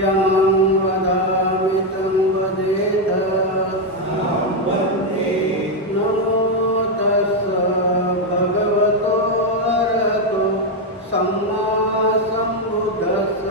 यमं वदामि तं वदेत नमो तस्स भगवतो अरहतो सम्मा सम्बुद्धस्स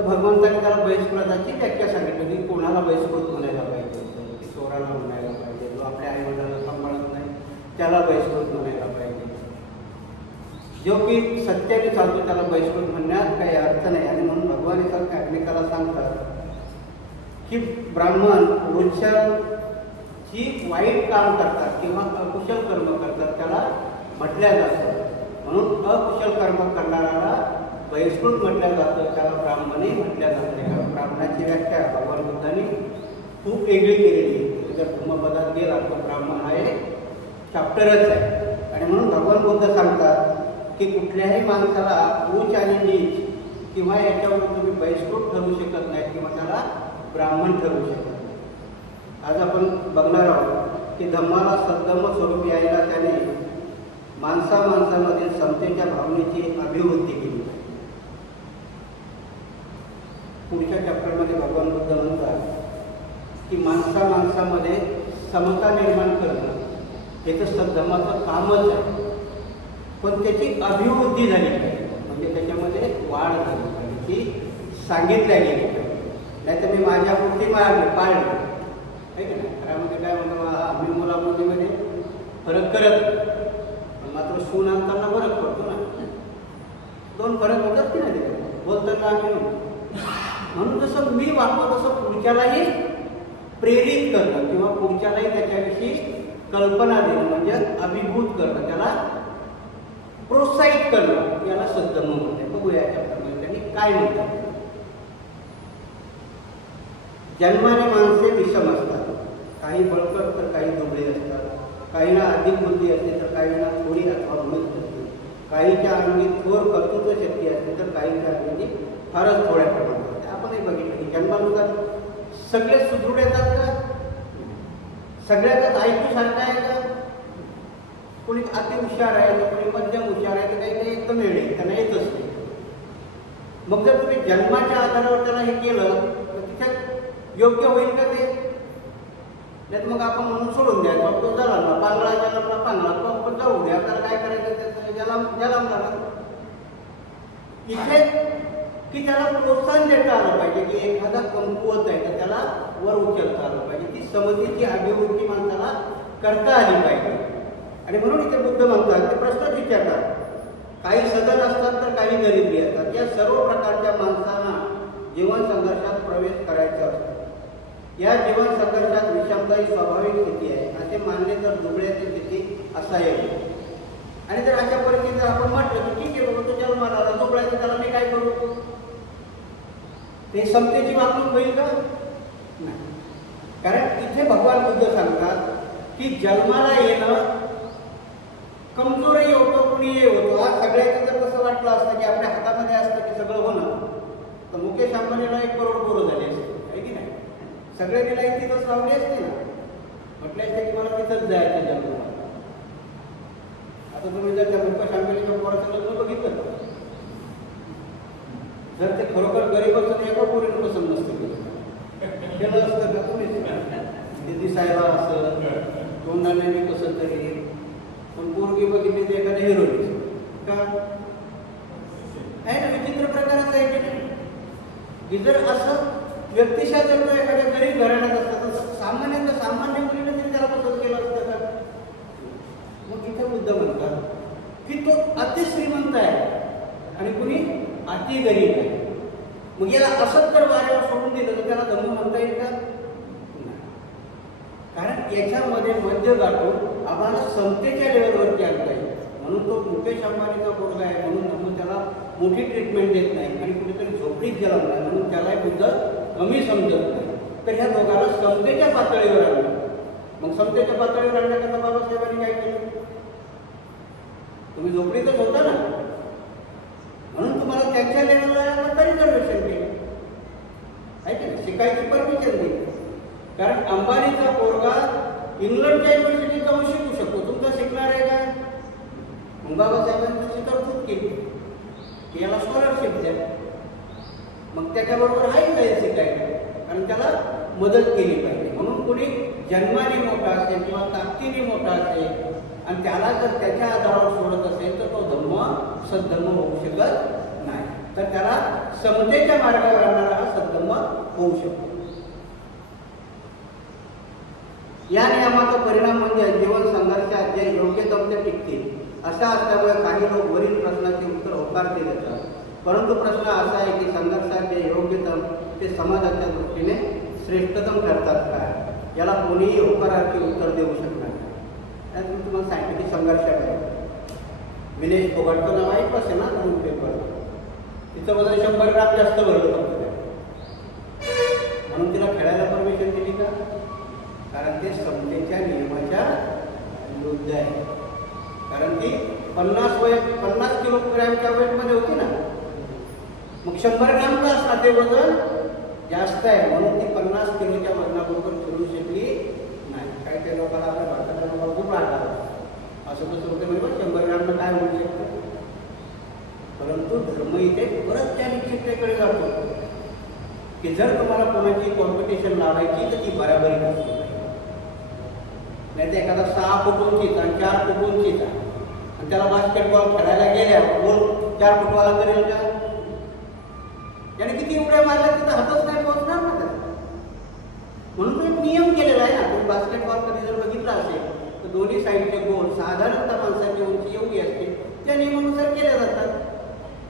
तर भगवंताने त्याला बहिष्कृताची व्याख्या सांगितली की कोणाला बहिष्कृत म्हणायला पाहिजे, की चोराला म्हणायला पाहिजे, जो आपल्या आईवडिलांना सांभाळत नाही त्याला बहिष्कृत म्हणायला पाहिजे, जो की सत्याने चालतो त्याला बहिष्कृत म्हणण्यात काही अर्थ नाही. आणि म्हणून भगवान इथं अग्निकाला सांगतात की ब्राह्मण पुरुषाची वाईट काम करतात किंवा अकुशल कर्म करतात त्याला म्हटल्या जातं. म्हणून अकुशल कर्म करणाऱ्याला बहिष्कृत म्हटलं जातं, त्याला ब्राह्मणी म्हटल्या जाते. कारण ब्राह्मणाची व्याख्या भगवान बुद्धांनी खूप वेगळी केलेली. जर धर्मपदात गेला तर ब्राह्मण हा एक चॅप्टरच आहे. आणि म्हणून भगवान बुद्ध सांगतात की कुठल्याही माणसाला उच्च आणि नीच किंवा याच्यावर तुम्ही बहिष्कृत ठरवू शकत नाही किंवा त्याला ब्राह्मण ठरवू शकत नाही. आज आपण बघणार आहोत की धम्माला सद्धम्म स्वरूप यायला त्याने माणसामध्ये समतेच्या भावनेची अभिवृद्धी केली. पुढच्या चॅप्टरमध्ये भगवान बुद्ध म्हणतात की माणसामध्ये समता निर्माण करणं हे तर सद्धम्माचं कामच आहे, पण त्याची अभिवृद्धी झाली पाहिजे, म्हणजे त्याच्यामध्ये वाढ झाली पाहिजे, ती सांगितल्या गेली पाहिजे. नाही तर मी माझ्यापुरती पाळली आहे की नाही. त्यामध्ये काय म्हणतो मी मुलामुलीमध्ये फरक करत, मात्र सून आणताना फरक पडतो ना, दोन फरक होतात की नाही बोलताना आम्ही म्हणून जसं मी वागतो तसं पुढच्यालाही प्रेरित करणं किंवा पुढच्यालाही त्याच्याविषयी कल्पना देणं म्हणजे अभिभूत करणं, त्याला प्रोत्साहित करणं, याला सद्धम्म म्हणते. बघूया याच्याप्रमाणे त्यांनी काय म्हणतात. जन्माने माणसे विषम असतात, काही बळकट तर काही दुबळे असतात, काहींना अधिक बुद्धी असते तर काहींना थोडी अथवा मृत असते, काहीच्या अंगी थोर कर्तृत्व शक्ती असते तर काहींच्या अंगी फारच थोड्या प्रमाणात असते. आपणही बघितलं की जन्मानुसार सगळे सुदृढ येतात का, सगळ्याचाच ऐकू सारखा आहे का, कोणी अति हुशार आहे तर कोणी मध्यम हुशार आहे तर काही काही एकदम वेळे त्यांना येत असते. मग जर तुम्ही जन्माच्या आधारावर त्याला हे केलं तर तिथे योग्य होईल का ते, नाही मग आपण म्हणून सोडून द्यायचं, तो झाला ना पांगळा जन्मला पांगळा तो जाऊ द्या, त्याला काय करायचं त्याचं जन्मला इथे की त्याला प्रोत्साहन देता आलं पाहिजे की एखादा कमकुवत आहे तर त्याला वर उचलता आलं पाहिजे, ती समतेची अभिवृद्धी माणसाला करता आली पाहिजे. आणि म्हणून इथे बुद्ध म्हणतात ते प्रश्नच विचारतात, काही सदन असतात तर काही गरिबी असतात, या सर्व प्रकारच्या माणसांना जीवन संघर्षात प्रवेश करायचा असतो. या जीवन संघर्षात विषमता ही स्वाभाविक स्थिती आहे असे मानले तर दुबळ्याची स्थिती असावी. आणि जर अशा परिस्थितीत आपण म्हटलं की ठीक आहे बाबा तो जन्माला आला दुबळ्याचं, त्याला मी काय करू, ते समतेची वागणूक होईल का, नाही. कारण इथे भगवान बुद्ध सांगतात की जन्माला येणं कमजोरही होतो कुणीही होतो. आज सगळ्याचं जर कसं वाटलं असतं की आपल्या हातामध्ये असतं की सगळं होणं, तर मुकेश अंबानीला 1 करोड पोरं झाली असते आहे की नाही. सगळे तिला तिथंच लावली असते ना, म्हटलं असते की मला तिथंच जायचं जन्माला. आता तुम्ही जर त्या मुकेश अंबानीच्या पोराचं लग्न बघितलं, जर ते खरोखर गरीब असतं एका पोरीनं पसंत नसतं केलं असतं का तुम्ही, ते दिसायला असं तोंडाने मी कसं तरी, पण पोरगी बघितली ते एखाद्या हिरोईन का आहे ना, विचित्र प्रकारच आहे की नाही. की जर असं व्यक्तिशः जर तो एखाद्या गरीब घराण्यात असतं तर सामान्य मुलीने तरी त्याला पसंत केलं असतं का. मग इथे बुद्ध म्हणतात की तो अति श्रीमंत आहे आणि कुणी अति गरीब आहे, मग याला असंच जर वाऱ्यावर सोडून दिलं तर त्याला धर्म म्हणता येईल का, कारण याच्यामध्ये मध्य गाठून आम्हाला समतेच्या लेवलवरती आणता येईल. म्हणून तो मुकेश अंबानीचा पोरगा आहे म्हणून त्याला मोठी ट्रीटमेंट देत नाही आणि कुठेतरी झोपडीत गेला नाही म्हणून त्यालाही बुद्ध कमी समजत नाही. तर ह्या दोघांना समतेच्या पातळीवर आणलं. मग समतेच्या पातळीवर आणण्याकरता बाबासाहेबांनी काय केलं, तुम्ही झोपडीतच होता ना म्हणून तुम्हाला त्यांच्या लेवलला तरी रिझर्वेशन केलं आहे की शिकायची परमिशन दिली. कारण अंबानीचा पोरगा इंग्लंडच्या युनिव्हर्सिटीत जाऊन शिकू शकतो, तुमचा शिकणार आहे का. मग बाबासाहेबांनी तशी तरतूद केली की याला स्कॉलरशिप द्या, मग त्याच्याबरोबर आहे काय शिकायला, कारण त्याला मदत केली पाहिजे. म्हणून कोणी जन्माने मोठा असेल किंवा ताकदीने मोठा असेल आणि त्याला जर त्याच्या आधारावर सोडत असेल तर तो धम्म सद्धम्म होऊ शकत नाही. तर त्याला समतेच्या मार्गावर आणणारा हा सद्धम्म होऊ शकतो. या नियमाचा परिणाम म्हणजे जीवन संघर्षात जे योग्यतम ते टिकतील. अशा असल्यामुळे काही लोक वरील प्रश्नाचे उत्तर होकारते देतात, परंतु प्रश्न असा आहे की संघर्षात जे योग्यतम ते समाजाच्या दृष्टीने श्रेष्ठतम ठरतात काय? याला कोणीही होकारार्थी उत्तर देऊ शकणार नाही. त्यात मी तुम्हाला सांगितलं की संघर्ष आहे. विनेश फोगाटचं नाव ऐकलं असेल ना तुम्ही पेपर, तिचं वजन 100 ग्राम जास्त भरलं होतं म्हणून तिला खेळायला परमिशन दिली का? कारण ते समतेच्या नियमाच्या विरुद्ध आहे. कारण ती 50 किलोग्रॅमच्या वेटमध्ये होती ना, मग 100 ग्राम का असणार ते वजन जास्त आहे म्हणून ती 50 किलोच्या वजनाबरोबर खेळू शकली नाही. काही काही लोकांना आपल्या भारताच्या लोकांना खूप राहतात असं तसं होतं म्हणजे 100 ग्रामनं काय होऊ शकतं. परंतु धर्म इथे परत त्या निश्चिततेकडे जातो की जर तुम्हाला कोणाची कॉम्पिटिशन लावायची तर ती बराबरी असते. नाही तर एखादा 6 फूट उंचीचा आणि 4 फूट उंचीचा आणि त्याला बास्केटबॉल खेळायला गेल्यावर गोल 4 फूटवाला करेल का? त्याने किती उड्या मारल्या तिथं हातच नाही पोहोचणार ना त्याला. म्हणून तो एक नियम केलेला आहे ना. तुम्ही बास्केटबॉल कधी जर बघितला असेल तर दोन्ही साईडचे गोल साधारणतः माणसाची उंची एवढी असते त्या नियमानुसार केल्या जातात.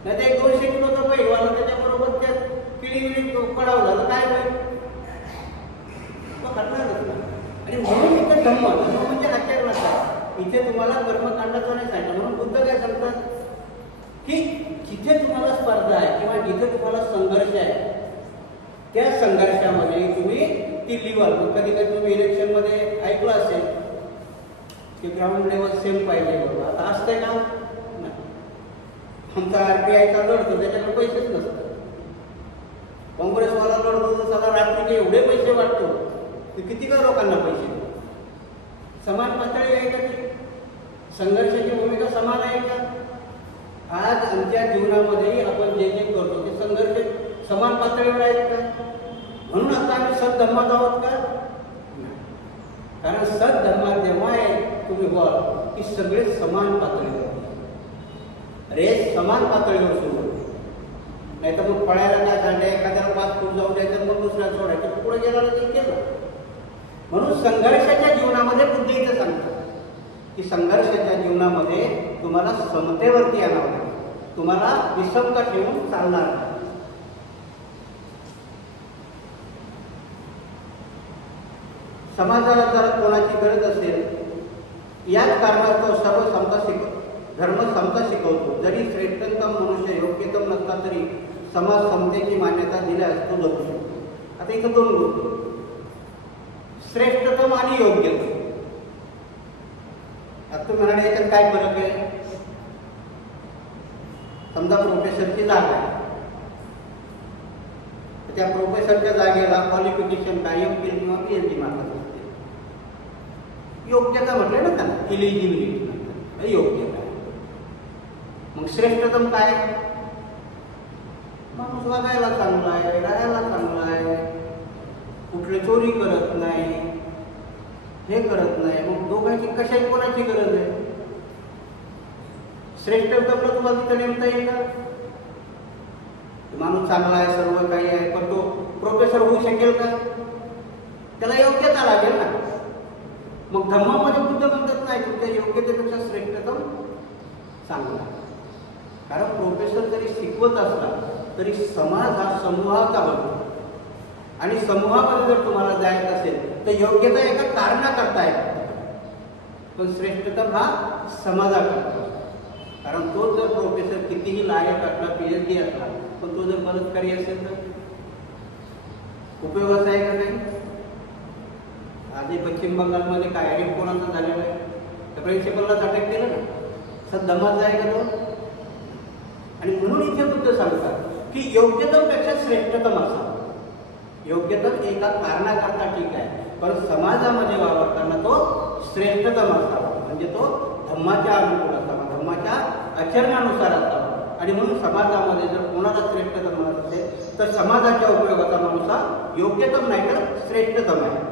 नाही तर एक 200 किलोचा पैलवान त्याच्याबरोबर त्या किळी पडावला तर काय होईल? तो हटणारच ना. आणि म्हणून इथं धम्म म्हणजे आचरणाचा इथे तुम्हाला कर्मकांडाचं नाही सांगितलं. म्हणून बुद्ध काय सांगतात की जिथे तुम्हाला स्पर्धा आहे किंवा जिथे तुम्हाला संघर्ष आहे त्या संघर्षामध्ये तुम्ही ती लिव्हल, कधी कधी तुम्ही इलेक्शनमध्ये ऐकलं असेल की ग्राउंड लेवल सेम पाहिजे बरोबर. आता असतंय ना, आमचा RTIचा लढतो त्याच्याकडे पैसेच नसतात. काँग्रेसवाला लढतो तर त्याला रात्रीचे एवढे पैसे वाटतो की किती का लोकांना पैसे. समान पातळी आहे का? ती संघर्षाची भूमिका समान आहे का? आज आमच्या जीवनामध्ये आपण जे जे करतो ते संघर्ष समान पातळीवर आहेत का? म्हणून आता आम्ही सद्धर्मात आहोत का? कारण सद्धर्मात जेव्हा आहे तुम्ही व्हाल की सगळे समान पातळीवर, रेस समान पातळीवर सुरू होते. नाही तर मग पळायला काय झालं, एखाद्याला 5 फूट जाऊ द्यायचं मग दुसऱ्या सोडायचं, पुढे गेला ते केलं. म्हणून संघर्षाच्या जीवनामध्ये बुद्ध इथे सांगतात की संघर्षाच्या जीवनामध्ये तुम्हाला समतेवरती आणावं लागेल. तुम्हाला विषमता ठेवून चालणार नाही. समाजाला जर कोणाची गरज असेल याच कारणास्तव सर्व समता धर्म समता शिकवतो. जरी श्रेष्ठतम मनुष्य योग्यतम नसला तरी समाज समतेची मान्यता दिल्यास तो जगू शकतो. आता इथं 2 गोष्टी, श्रेष्ठतम आणि योग्यतम. आता तुम्ही म्हणाले याच्यात काय फरक आहे? समजा प्रोफेसरची जागा आहे, त्या प्रोफेसरच्या जागेला क्वालिफिकेशन काय, MPhil किंवा PhD मार्फत असते. योग्यता म्हटलं ना त्यांना, इलिजिबिलिटी योग्यता. मग श्रेष्ठतम काय? माणूस वागायला चांगला आहे, राहायला चांगला आहे, कुठले चोरी करत नाही, हे करत नाही. मग दोघांची कशाची कोणाची गरज आहे? श्रेष्ठतमला तुम्हाला तिथं नेमता येईल का? माणूस चांगला आहे, सर्व काही आहे, पण तो प्रोफेसर होऊ शकेल का? त्याला योग्यता लागेल ना. मग धम्मामध्ये बुद्ध म्हणतात नाही तुमच्या योग्यतेपेक्षा श्रेष्ठतम चांगला. कारण प्रोफेसर जरी शिकवत असला तरी समाज हा समूहाचा बनतो आणि समूहामध्ये जर तुम्हाला जायचं असेल तर योग्यता एका कारणाकरता आहे, पण श्रेष्ठतम हा समाजाकरता. कारण तो जर प्रोफेसर कितीही लायक असला, PhD असला, पण तो जर बलात्कारी असेल तर उपयोगाचा आहे का नाही? आधी पश्चिम बंगालमध्ये काय रेप कोणाचा झालेला आहे? तर प्रिन्सिपललाच अटॅक केलं ना. सद्धर्माचा आहे का तो? आणि म्हणून इथे बुद्ध सांगतात की योग्यतम पेक्षा श्रेष्ठतम असावं. योग्यतम एका कारणाकरता ठीक आहे, पण समाजामध्ये वावरताना तो श्रेष्ठतम असावा. म्हणजे तो धम्माच्या अनुकूल असावा, धम्माच्या आचरणानुसार असावा. आणि म्हणून समाजामध्ये जर कोणाला श्रेष्ठतम म्हणत असेल तर समाजाच्या उपयोगाचा माणूस हा योग्यतम नाही तर श्रेष्ठतम आहे.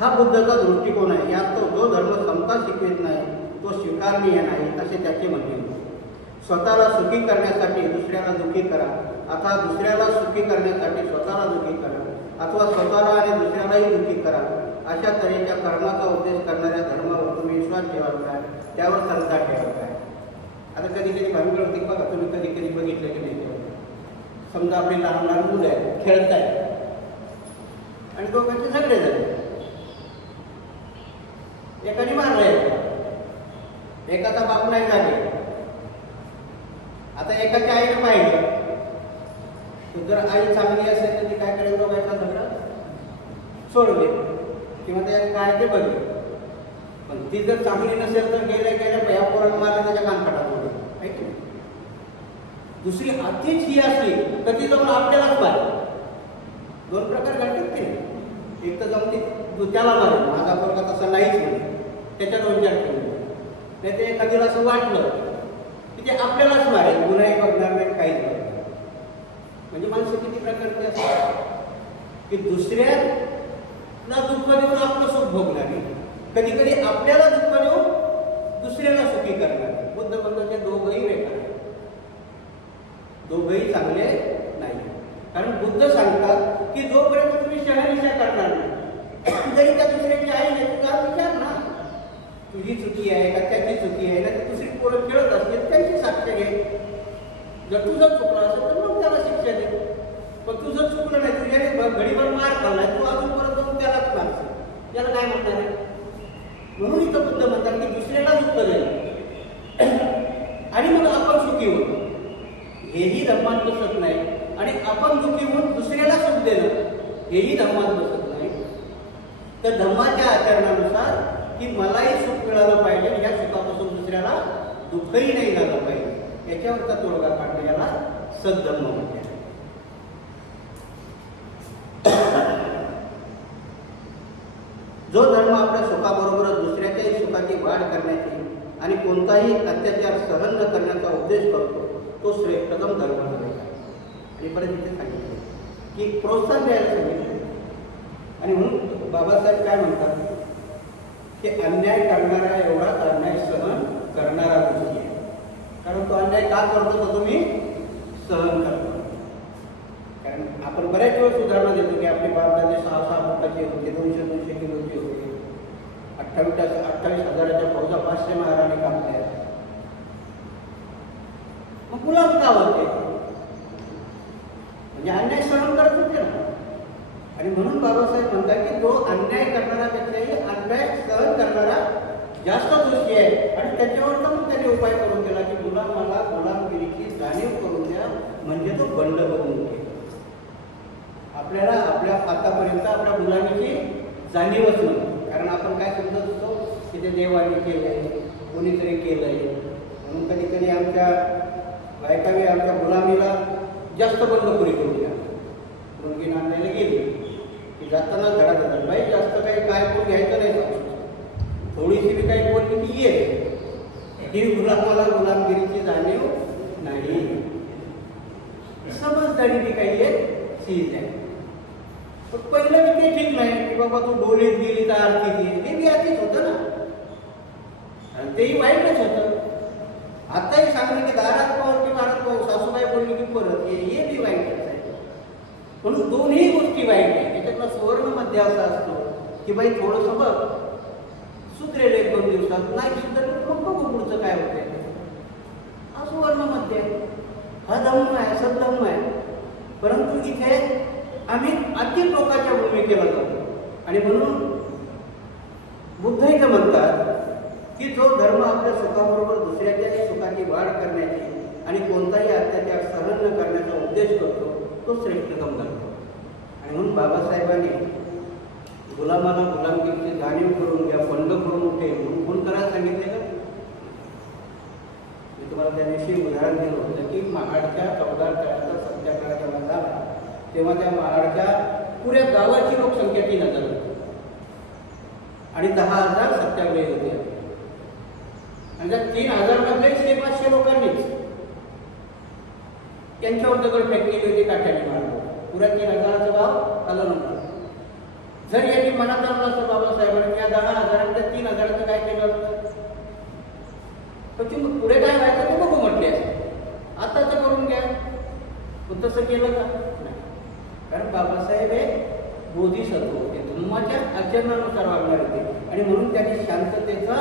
हा बुद्धाचा दृष्टिकोन आहे. यात जो धर्म समता शिकवित नाही तो स्वीकारनीय नाही असे त्याचे म्हणणे होते. स्वतःला सुखी करण्यासाठी दुसऱ्याला दुःखी करा, अथवा दुसऱ्याला सुखी करण्यासाठी स्वतःला दुःखी करा, अथवा स्वतःला आणि दुसऱ्यालाही दुःखी करा. अशा तऱ्हेच्या कर्माचा उपदेश करणाऱ्या धर्मावर तुम्ही विश्वास ठेवाल काय, त्यावर श्रद्धा ठेवाल काय. आता कधी कधी भानगड होती बघा, तुम्ही कधी कधी बघितलं की नाही. समजा आपली लहान लहान मुलं आहेत, खेळत आहेत आणि दोघांचे झगडे झाले. एकाने मारलंय, एकाचा बाप नाही झाले. आता एकाच्या आईने पाहिलं, जर आई चांगली असेल तर ती काय करेल, दोघांचा झगडा सोडले किंवा त्या काय ते बघेल. पण ती जर चांगली नसेल तर गेल्या गेल्या या पोरानं मारलं, त्याच्या कानफटात होईल. दुसरी अतिच ही असली तर ती जाऊन आपल्यालाच मारेल. दोन प्रकार घडतात की नाही. एक तर जाऊन ती त्याला मारेल, माझा पोरगा तसा नाहीच म्हणून त्याच्या दोन चार ठेवले. नाही ते एखाद्याला असं वाटलं की ते आपल्यालाच मारेल, गुन्हाही बघणार नाही, काहीच नाही. म्हणजे माणसं किती प्रकारची असतात की दुसऱ्याला दुःख देऊन आपलं सुख भोगणार, कधी कधी आपल्याला दुःख देऊन दुसऱ्याला सुखी करणार. बुद्ध म्हणतात दोघंही वेगळं, दोघंही चांगले नाही. कारण बुद्ध सांगतात की जोपर्यंत तुम्ही शहानिशा करणार नाही, जरी त्या दुसऱ्याची आई नाही, तुझा विचार ना, तुझी चुकी आहे का त्याची चुकी आहे ना, दुसरी पोरं खेळत असतील त्यांची साक्ष घे. जर तुझं चुकलं असेल तर मग त्याला शिक्षा दे. पण तुझं चुकलं नाही, तुझ्याने घडीभर मार खाल्लाय, तू अजून परत जाऊन त्यालाच मारशील, त्याला काय म्हणणार आहे. म्हणून इथं बुद्ध म्हणतात की दुसऱ्याला दुःख दे आणि मग आपण सुखी होतो, हेही धर्मात बसत नाही. आणि आपण दुःखी होऊन दुसऱ्याला सुख देणं हेही धर्मात बसत नाही. तर धर्माच्या आचरणानुसार की मलाही सुख मिळालं पाहिजे, या सुखापासून दुसऱ्याला दुःखही नाही झालं पाहिजे, याच्यावरचा तोडगा काढणे याला सद्धर्म म्हणते. जो धर्म आपल्या सुखाबरोबरच दुसऱ्याच्याही सुखाची वाढ करण्याची आणि कोणताही अत्याचार सहन न करण्याचा उपदेश करतो, तो श्रेष्ठतम धर्म आहे. आणि परत इथे सांगितलं की प्रोत्साहन द्यायला सांगितलं. आणि म्हणून बाबासाहेब काय म्हणतात की अन्याय करणारा एवढाच अन्याय सहन करणारा गोष्टी आहे. कारण तो अन्याय का करतो तो तुम्ही सहन करतो. कारण आपण बऱ्याच वेळेस उदाहरणं देतो की आपले बापदादे 6-6 फुटाचे होते, 200-200 किलोचे होते, 28,000च्या फौजा 500 महाराणी कापल्या. मग गुलाम का होते, म्हणजे अन्याय सहन करत होते ना. आणि म्हणून बाबासाहेब म्हणतात की तो अन्याय करणाऱ्यापेक्षाही अन्याय सहन करणारा जास्त दोषी आहे. आणि त्याच्यावर तर मग त्यांनी उपाय करून दिला की गुलामाला गुलामगिरीची जाणीव करून द्या, म्हणजे तो बंड करून घे. आपल्याला आपल्या आतापर्यंत आपल्या गुलामीची जाणीवच नव्हती. कारण आपण काय समजत होतो की ते देवाने केलंय, कोणीतरी केलंय. म्हणून कधी कधी आमच्या बायकाने आमच्या गुलामीला जास्त बंडखोरी करून द्या. मुलगी नांदायला गेली की जाताना धडा देतात, बाई जास्त काही काय कोण घ्यायचं नाही, थोडीशी बी काही बोलली की ये. ही गुलामाला गुलामगिरीची जाणीव नाही, समजदारी ती काही एक चीज आहे. पण पहिलं मी ते ठीक नाही की बाबा तू डोलीत गेली तर आरती गेली, ते बी आधीच होतं ना, आणि तेही वाईटच होतं. आताही सांगलं की दारात पाहू की भारत पाहू, सासूबाई बोलली की परत हे बी वाईटच आहे. म्हणून दोन्ही गोष्टी वाईट आहे. त्याच्यातला सुवर्ण मध्ये असा असतो की बाई थोडंसं बघ, सुधरेल 1-2 दिवसात, नाही सुधरेल मग बघू पुढचं काय होतंय. हा सुवर्ण मध्ये आहे, हा धम्म आहे, सद्धम्म आहे. परंतु इथे आम्ही अति टोकाच्या भूमिकेला जातो. आणि म्हणून बुद्ध इथं म्हणतात की जो धर्म आपल्या सुखाबरोबर दुसऱ्याच्याही सुखाची वाढ करण्याची आणि कोणताही अत्याचार सहन न करण्याचा उपदेश करतो, तो श्रेष्ठतम धर्म. आणि म्हणून बाबासाहेबांनी गुलामाला गुलामगिरीची जाणीव करून घ्या, बंड करून उठे म्हणून कोण करायला सांगितले का? मी तुम्हाला त्या दिवशी उदाहरण दिलं होतं की महाडच्या 14 तारखेचा सत्याग्रह जेव्हा झाला तेव्हा त्या महाडच्या पुऱ्या गावाची लोकसंख्या 3,000 होती आणि 10,000 सत्याग्रही होते. आणि त्या 3,000 मधले 500 लोकांनीच त्यांच्यावर दगड फेकली होती, काठ्याने मारलं. पुऱ्या 3,000चं गाव आलं नव्हतं. जर यांनी मनात आणलं असतं बाबासाहेबांनी या 10,000 त्या 3,000चं काय केलं असतं, पण ती मग पुढे काय व्हायचं ते बघू म्हटले असते. आताच करून घ्या. पण तसं केलं का? नाही. कारण बाबासाहेब हे बोधिसत्व होते, धम्माच्या आचरणानुसार वागणार होते आणि म्हणून त्यांनी शांततेचं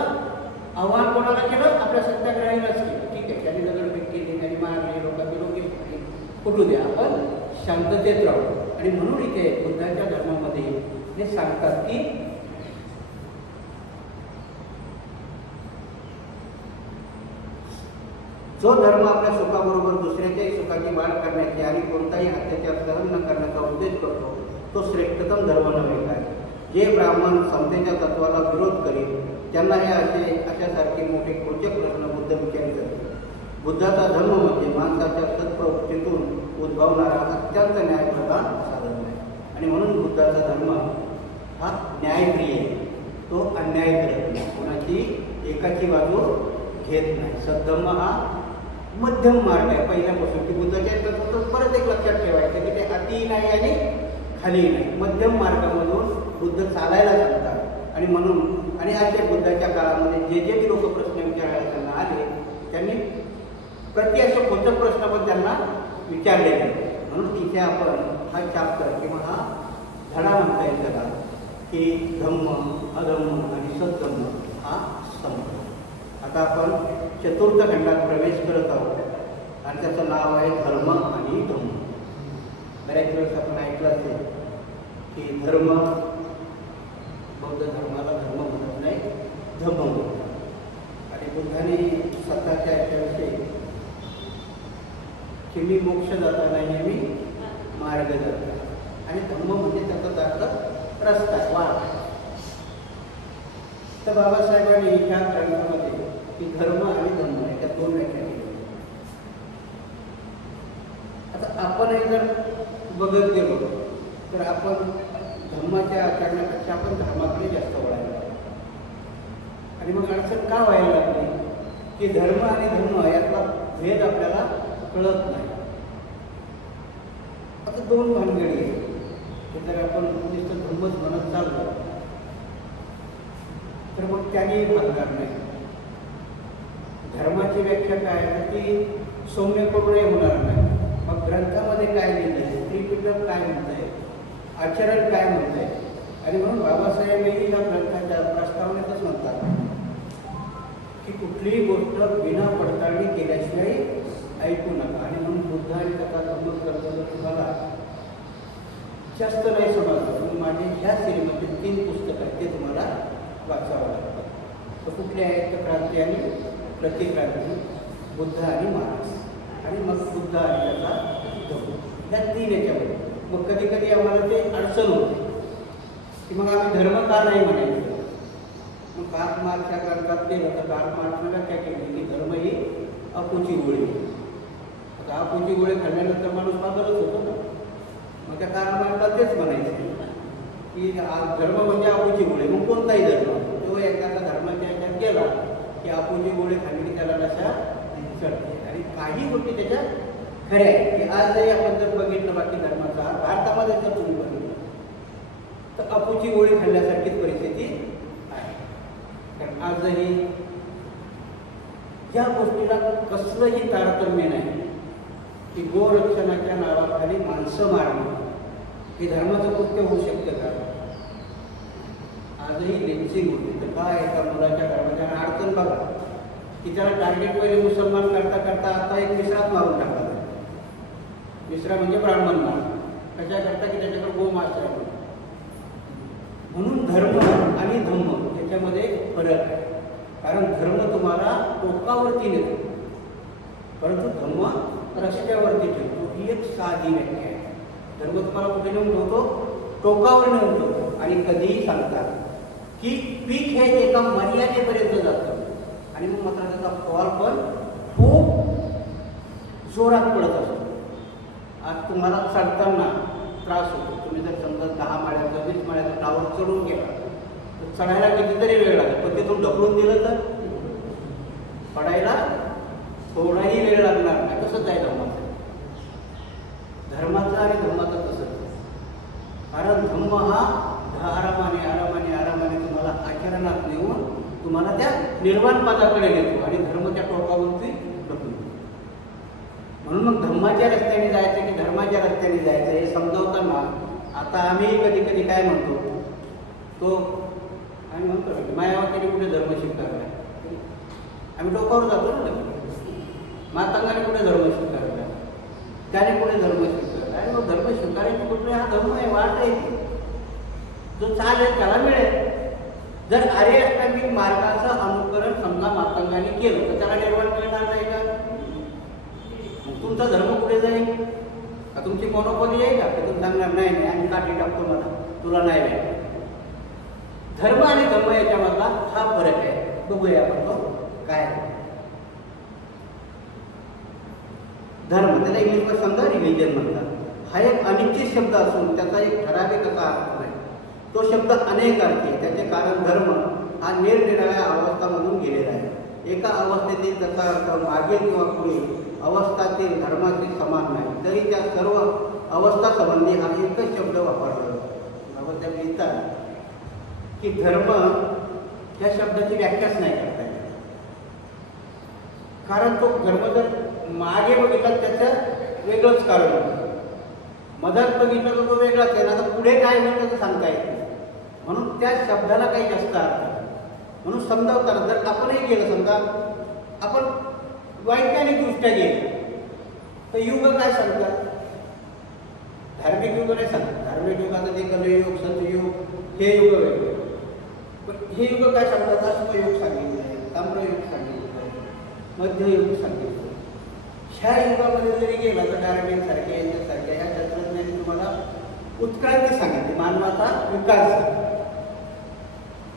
आव्हान कोणाला केलं? आपल्या सत्याग्रहीलाच केलं. ठीक आहे, त्यांनी दगडफेक केली, त्यांनी मारले, लोकांनी लोक कुठू द्या, आपण शांततेत राहू. आणि म्हणून इथे बुद्धाच्या धर्मामध्ये हे सांगतात की जो धर्म आपल्या सुखाबरोबर दुसऱ्याच्याही सुखाची वाढ करण्याची आणि कोणताही अत्याचार सहन न करण्याचा उद्देश करतो तो श्रेष्ठतम धर्म नव्हे काय. जे ब्राह्मण समतेच्या तत्वाला विरोध करीत त्यांना हे अशासारखे मोठे खोचक प्रश्न बुद्ध विचारित. बुद्धाचा धर्म म्हणजे माणसाच्या सत्प्रवृत्तीतून उद्भवणारा अत्यंत न्यायप्रधान साधन आहे. आणि म्हणून बुद्धाचा धर्म हा न्यायप्रिय आहे. तो अन्याय करत नाही, कोणाची एकाची बाजू घेत नाही. सद्धम्म हा मध्यम मार्ग आहे पहिल्यापासून. की बुद्धाच्या तत्वातून परत एक लक्षात ठेवायचं की ते अति नाही आणि खाली नाही, मध्यम मार्गामधून बुद्ध चालायला सांगतात. आणि म्हणून आणि अशा बुद्धाच्या काळामध्ये जे जे लोक प्रश्न विचारायला त्यांना आले त्यांनी प्रति असे खोचक प्रश्न पण त्यांना विचारले गेले. म्हणून तिथे आपण हा चॅप्टर किंवा हा धडा म्हणता येईल त्याला की धम्म, अधम्म आणि सद्धम्म हा समज. आता आपण चतुर्थ खंडात प्रवेश करत आहोत आणि त्याचं नाव आहे धर्म आणि धम्म. बऱ्याच वेळेस आपण ऐकलं असेल की धर्म, बौद्ध धर्माला धर्म म्हणत नाही, धम्म म्हणतात. आणि बुद्धाने स्वतःच्या याच्याविषयी की मी मोक्ष जाता नाही, मी मार्ग जाता. आणि धम्म म्हणजे त्याचा अर्थ रस्ता, वाट. तर बाबासाहेबांनी ह्या ग्रंथामध्ये की धर्म आणि धम्म याच्या दोन व्याख्या केल्या. आता आपण जर बघत गेलो तर आपण धर्माच्या आचरणापेक्षा आपण धर्माकडे जास्त वळायला. आणि मग अडचण का व्हायला लागली की धर्म आणि धर्म यातला भेद आपल्याला कळत नाही. आता दोन भानगडी आहेत की जर आपण नुसतं धर्मच म्हणत चाललो तर मग त्याने भागणार नाही. धर्माची व्याख्या काय आहे की सौम्यपणे होणार नाही. मग ग्रंथामध्ये काय लिहिलंय, त्रिपिटक काय म्हणतंय, आचरण काय म्हणतंय. आणि म्हणून बाबासाहेबही या ग्रंथाच्या प्रस्तावनेतच म्हणतात की कुठलीही गोष्ट बिना पडताळणी केल्याशिवाय ऐकू नका. आणि म्हणून बुद्ध आणि त्याचा धम्म ग्रंथ तुम्हाला जास्त नाही समजलं तुम्ही माझे ह्या सिरीजमध्ये 3 पुस्तकं आहेत ते तुम्हाला वाचावं लागतं. तर कुठले आहेत तर क्रांती आणि प्रतिक्रांती, बुद्ध आणि मार्क्स, आणि मग बुद्ध आणि त्याचा धम्म, ह्या 3 याच्यामध्ये. मग कधी कधी आम्हाला ते अडचण होते की मग आम्ही धर्म का नाही म्हणायचं. मग कार्ल मार्क्सच्या ग्रंथात गेलं तर कार्ल मार्क्सने व्याख्या केली की धर्म ही अपूची गोळी. आता अपूची गोळी खाल्ल्यानंतर माणूस पागलच होतो ना. मग त्या कार्ल मार्क्सला तेच म्हणायचं की धर्म म्हणजे अपूची गोळी. मग कोणताही धर्म तो एखादा धर्माच्या ह्याच्यात गेला की अपूची गोळी खाल्ली की त्याला नशा चढते. आणि काही गोष्टी त्याच्या खऱ्या आहेत की आज जरी आपण जर बघितलं बाकी धर्माचा भारतामध्ये जर तुम्ही बघितलं तर अपूची गोळी खाल्ल्यासारखीच परिस्थिती आहे. कारण आजही या गोष्टीला कसलंही तारतम्य नाही की गोरक्षणाच्या नावाखाली माणसं मारणं हे धर्माचं कृत्य होऊ शकतं का. आजही लेन्सिंग होते. तर काय एका मुलाच्या घरामध्ये अडचण बघा की त्याला टार्गेट पहिले मुसलमान करता करता आता एक मिश्रात मारून टाकला. मिश्रा म्हणजे ब्राह्मण मार कशा करता की त्याच्याकडे गोमांस आहे. म्हणून धर्म आणि धम्म याच्यामध्ये फरक आहे. कारण धर्म तुम्हाला टोकावरती नेतो परंतु धम्म रस्त्यावरती ठेवतो. ही एक साधी व्याख्या आहे. धर्म तुम्हाला कुठे नेऊन ठेवतो, टोकावर नेऊन ठेवतो. आणि कधीही सांगतात की पीक हे एका मर्यादेपर्यंत जातं आणि मग मात्र त्याचा फॉल पण खूप जोरात पडत असतो. आज तुम्हाला चढताना त्रास होतो. तुम्ही जर समजा 10 माळ्याचा 20 माळ्याचा टावर चढून गेला तर चढायला कितीतरी वेळ लागेल. पण तिथून ढकलून दिलं तर पडायला थोडाही वेळ लागणार नाही. तसंच आहे धर्माचं. धर्माचं आणि धर्माचं तसंच. कारण धम्म हा आरामाने आरामाने आरामाने तुम्हाला आचरणात नेऊन तुम्हाला त्या निर्वाण पदाकडे नेतो आणि धर्म त्या टोकावरती ढकलतो. म्हणून मग धर्माच्या रस्त्याने जायचं की धर्माच्या रस्त्याने जायचं हे समजावताना आता आम्ही कधी कधी काय म्हणतो, तो आम्ही म्हणतो मायावतीने कुठे धर्म स्वीकारला, आम्ही डोकावर जातो ना, मातांगाने कुठे धर्म स्वीकारला, त्याने कुठे धर्म स्वीकारला. आणि मग धर्म स्वीकारायचे कुठले, हा धर्म आहे, वाट आहे, जो चालेल त्याला मिळेल. जर आर्य अष्टांगिक मार्गाचं अनुकरण समजा मातांगाने केलं तर त्याला निर्वाण मिळणार नाही का? तुमचा धर्म कुठे जाईल का? तुमची मोनोपॉली आहे का? तुम्ही सांगणार नाही नाही आम्ही काठी टाकतो, मला तुला नाही मिळेल. धर्म आणि धर्म याच्यामधला हा फरक आहे. बघूया आपण तो काय. धर्म त्याला इंग्लिशमध्ये समजा रिलिजन म्हणतात. हा एक अनिश्चित शब्द असून त्याचा एक ठराविक असा अर्थ नाही. तो शब्द अनेक अर्थ आहे. त्याचे कारण धर्म हा निरनिराळ्या अवस्थामधून गेलेला आहे. एका अवस्थेतील त्याचा अर्थ मागे किंवा पुढे अवस्थातील धर्माशी समान नाही, तरी त्या सर्व अवस्था संबंधी हा एकच शब्द वापरला जातो. त्या लिहितात की धर्म या शब्दाची व्याख्याच नाही करता येत. कारण तो धर्म जर मागे बघितला त्याचं वेगळंच कारण होतं, मधात बघितलं तर तो वेगळाच आहे ना. आता पुढे काय होईल त्याचं सांगता येत नाही. म्हणून त्या शब्दाला काही जास्त अर्थ नाही. म्हणून समजावताना जर आपणही गेलं, समजा आपण वैज्ञानिकदृष्ट्या गेलं तर युग काय सांगतात, धार्मिक युग नाही सांगतात. धार्मिक युगात ते कलयुग, सतयुग हे युग वेगळे. पण हे युग काय सांगतात, अश्मयुग सांगितलं आहे, ताम्रयुग सांगितलं आहे, मध्ययुग सांगितलं. ह्या युगामध्ये जरी गेला तर डार्विन सारख्या यांच्यासारख्या ह्या शास्त्रज्ञांनी तुम्हाला उत्क्रांती सांगितली, मानवाचा विकास झाला.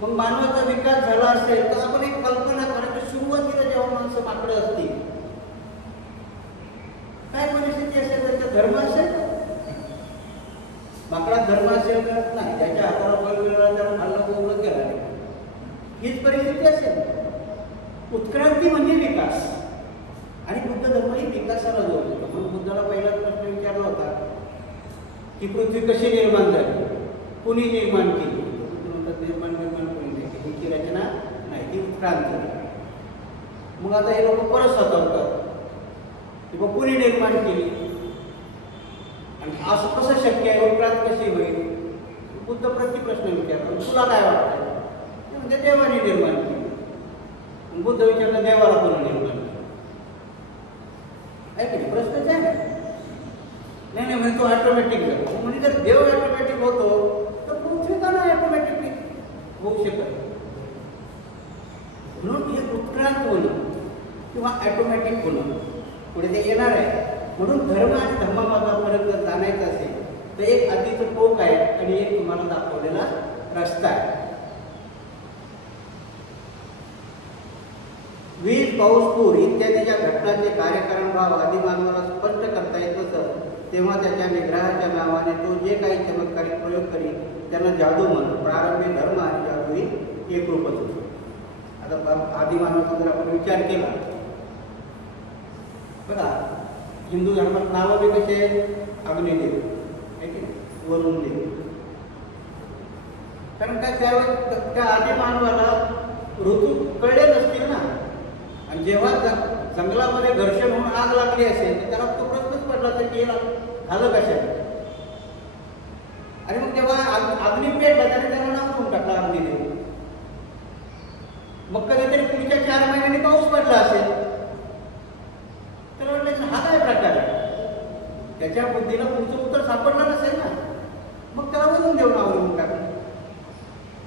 मग मानवाचा विकास झाला असेल तर आपण एक कल्पना करा की सुरुवातीला जेव्हा माणसं माकडं असतील काय परिस्थिती असेल, त्याचा धर्म असेल, माकडात धर्म असेल का नाही, ज्याच्या हाताला बळ मिळाला त्याला खाल्लं उलट गेला, हीच परिस्थिती असेल. उत्क्रांती म्हणजे विकास. आणि बुद्ध धर्म ही विकासाला जोडतो. म्हणून बुद्धाला पहिला प्रश्न विचारला होता की पृथ्वी कशी निर्माण झाली, कुणी निर्माण केली. निर्माण कोणी नाही, हिची रचना नाही, ती उत्क्रांती. मग आता हे लोक परत सतवतात की मग कुणी निर्माण केली आणि असं कसं शक्य आहे, उत्क्रांत कशी होईल. बुद्ध प्रतिप्रश्न विचारतो, तुला काय वाटतं, म्हणजे देवाने निर्माण केली. बुद्ध विचारलं, देवाला कोणी निर्माण केलं आहे की प्रश्नच आहे. नाही नाही म्हणजे तो ऑटोमॅटिक झाला. म्हणजे जर देव ऑटोमॅटिक होतो तर पृथ्वी का नाही ऑटोमॅटिकली होऊ शकत. म्हणून हे उत्क्रांत होणं किंवा ऑटोमॅटिक होणं पुढे ते येणार आहे. म्हणून धर्म आणि धर्मामधला फरक जर जाणायचा असेल तर एक आधीचं टोक आहे आणि एक तुम्हाला दाखवलेला रस्ता आहे. वीज, पाऊस, पूर इत्यादीच्या घटनांचे कार्यकारण भाव आदी मानवाला स्पष्ट करता येत नसत तेव्हा त्याच्या निग्रहाच्या नावाने तो जे काही चमत्कारिक प्रयोग करी त्यांना जादू म्हणत. प्रारंभी धर्म आणि जादू ही एकरूपच होतो. आता आदी मानवाचा जर आपण विचार केला बघा, हिंदू धर्मात नावं बी कसे अग्निदेव आहे की नाही, वरुण देव. कारण काय त्यावेळेस त्या आदी मानवाला ऋतू कळले नसतील ना. आणि जेव्हा जंगलामध्ये घर्षण होऊन आग लागली असेल तर त्याला तो प्रश्नच पडला तर की झालं कशाने. आणि मग जेव्हा अग्नी पेटला त्याने त्याला नाव ठेवून टाकला अग्निदेव. मग कधीतरी पुढच्या 4 महिन्यांनी पाऊस पडला असेल तर म्हटलं हा काय प्रकार आहे. त्याच्या बुद्धीला पुढचं उत्तर सापडलं नसेल ना, मग त्याला वरून देव नाव लिहून टाकलं.